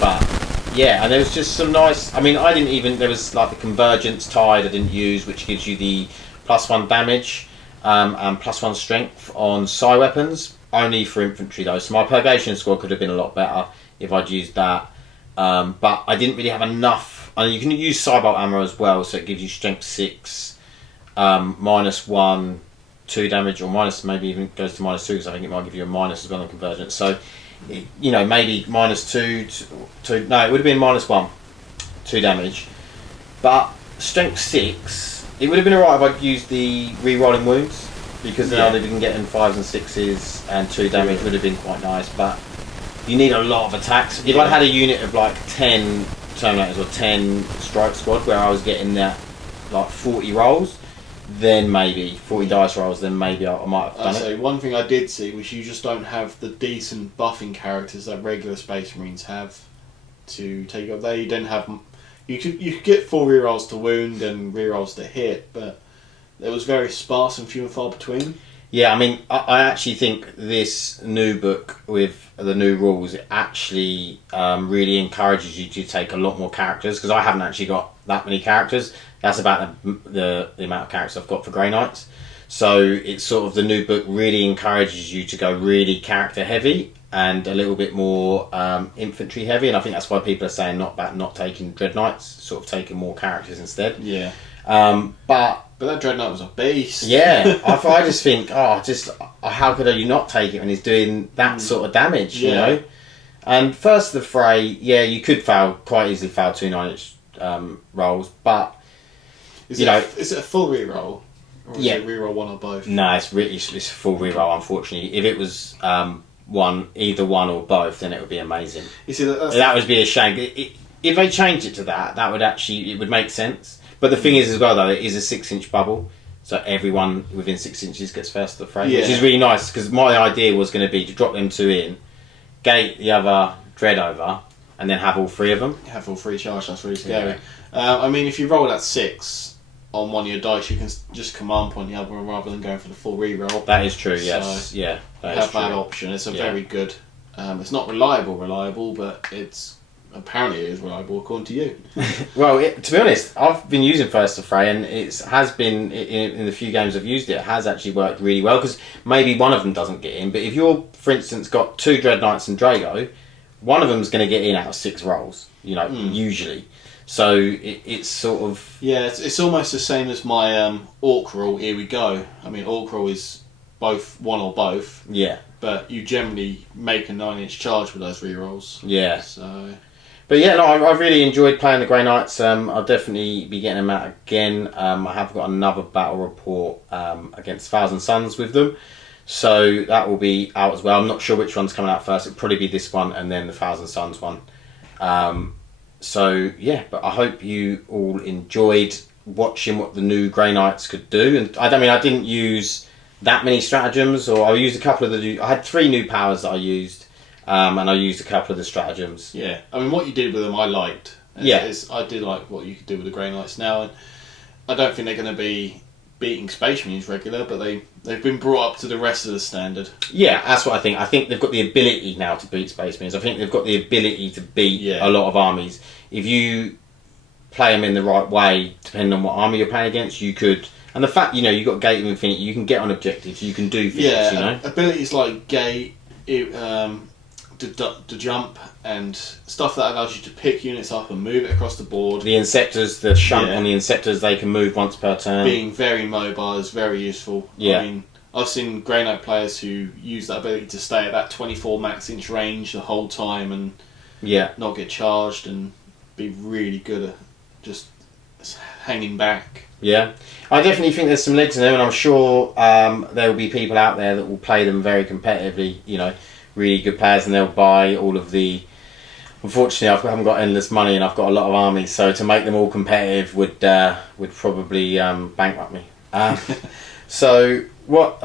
But yeah, and there was just some nice. I mean, I didn't even. There was like the Convergence Tide I didn't use, which gives you the +1 damage and +1 strength on psi weapons. Only for infantry though, so my Purgation squad could have been a lot better if I'd used that. But I didn't really have enough. And you can use Cybolt ammo as well, so it gives you strength 6, -1, 2 damage, or minus, maybe even goes to -2 because I think it might give you a minus as well on Convergence. So, you know, maybe -2 to no, it would have been -1, 2 damage. But strength 6, it would have been alright if I'd used the re-rolling wounds, because then I'd have been getting 5s and 6s and 2 damage would have been quite nice. But you need a lot of attacks. If I'd had a unit of like 10 Terminators or 10 Strike Squad where I was getting that like 40 rolls, then maybe 40 dice rolls, then maybe I might have done it. So one thing I did see was you just don't have the decent buffing characters that regular Space Marines have to take up. They don't have. You could get 4 rerolls to wound and rerolls to hit, but it was very sparse and few and far between. Yeah, I mean, I actually think this new book with the new rules, it actually really encourages you to take a lot more characters, because I haven't actually got that many characters. That's about the amount of characters I've got for Grey Knights. So it's sort of the new book really encourages you to go really character heavy and a little bit more infantry heavy, and I think that's why people are saying not taking Dreadknights, sort of taking more characters instead. Yeah. But that Dreadknight was a beast. Yeah, I just think, how could you not take it when he's doing that sort of damage, you know? And first the Fray, you could quite easily fail 2 9-inch rolls, but is it a full reroll? Or is it reroll one or both? No, it's a full reroll, unfortunately. If it was either one or both, then it would be amazing. You see, that would be a shame. If they changed it to that, it would make sense. But the thing is as well, though, it is a 6-inch bubble, so everyone within 6 inches gets first to the Fray, which is really nice, because my idea was going to be to drop them 2 in, gate the other Dread over, and then have all 3 of them. Have all 3 charged, that's really scary. I mean, if you roll that 6 on one of your dice, you can just command point the other one rather than going for the full reroll. That is true, yes. So have that option. It's a very good... it's not reliable, but it's... Apparently it is reliable according to you. Well, to be honest, I've been using First to Fray, and it has been, in the few games I've used it has actually worked really well, because maybe one of them doesn't get in, but if you're, for instance, got 2 Dreadknights and Drago, one of them's going to get in out of 6 rolls, you know, usually. So it's sort of... Yeah, it's almost the same as my Orc rule, Here We Go. I mean, Orc rule is both one or both. Yeah. But you generally make a 9-inch charge with those rerolls. Yeah. So... But yeah, no, I really enjoyed playing the Grey Knights. I'll definitely be getting them out again. I have got another battle report against Thousand Suns with them, so that will be out as well. I'm not sure which one's coming out first. It'll probably be this one and then the Thousand Suns one. So yeah, but I hope you all enjoyed watching what the new Grey Knights could do. And I didn't use that many stratagems, or I used a couple of I had 3 new powers that I used. And I used a couple of the stratagems. Yeah, I mean, what you did with them, I liked. I did like what you could do with the Grey Knights now, and I don't think they're going to be beating Space Marines regular, but they've been brought up to the rest of the standard. Yeah, that's what I think. I think they've got the ability now to beat Space Marines. I think they've got the ability to beat a lot of armies. If you play them in the right way, depending on what army you're playing against, you could... And the fact, you've got Gate of Infinity, you can get on objectives, you can do things, abilities like Gate... to jump and stuff that allows you to pick units up and move it across the board. The Inceptors, the shunt on the Inceptors, they can move once per turn. Being very mobile is very useful. Yeah. I mean, I've seen Grey Knight players who use that ability to stay at that 24 max inch range the whole time and not get charged and be really good at just hanging back. Yeah, I definitely think there's some legs in them, and I'm sure there will be people out there that will play them very competitively, really good players, and they'll buy all of the. Unfortunately, I haven't got endless money, and I've got a lot of armies, so to make them all competitive would probably bankrupt me. So,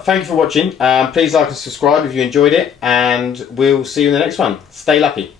thank you for watching. Please like and subscribe if you enjoyed it, and we'll see you in the next one. Stay lucky.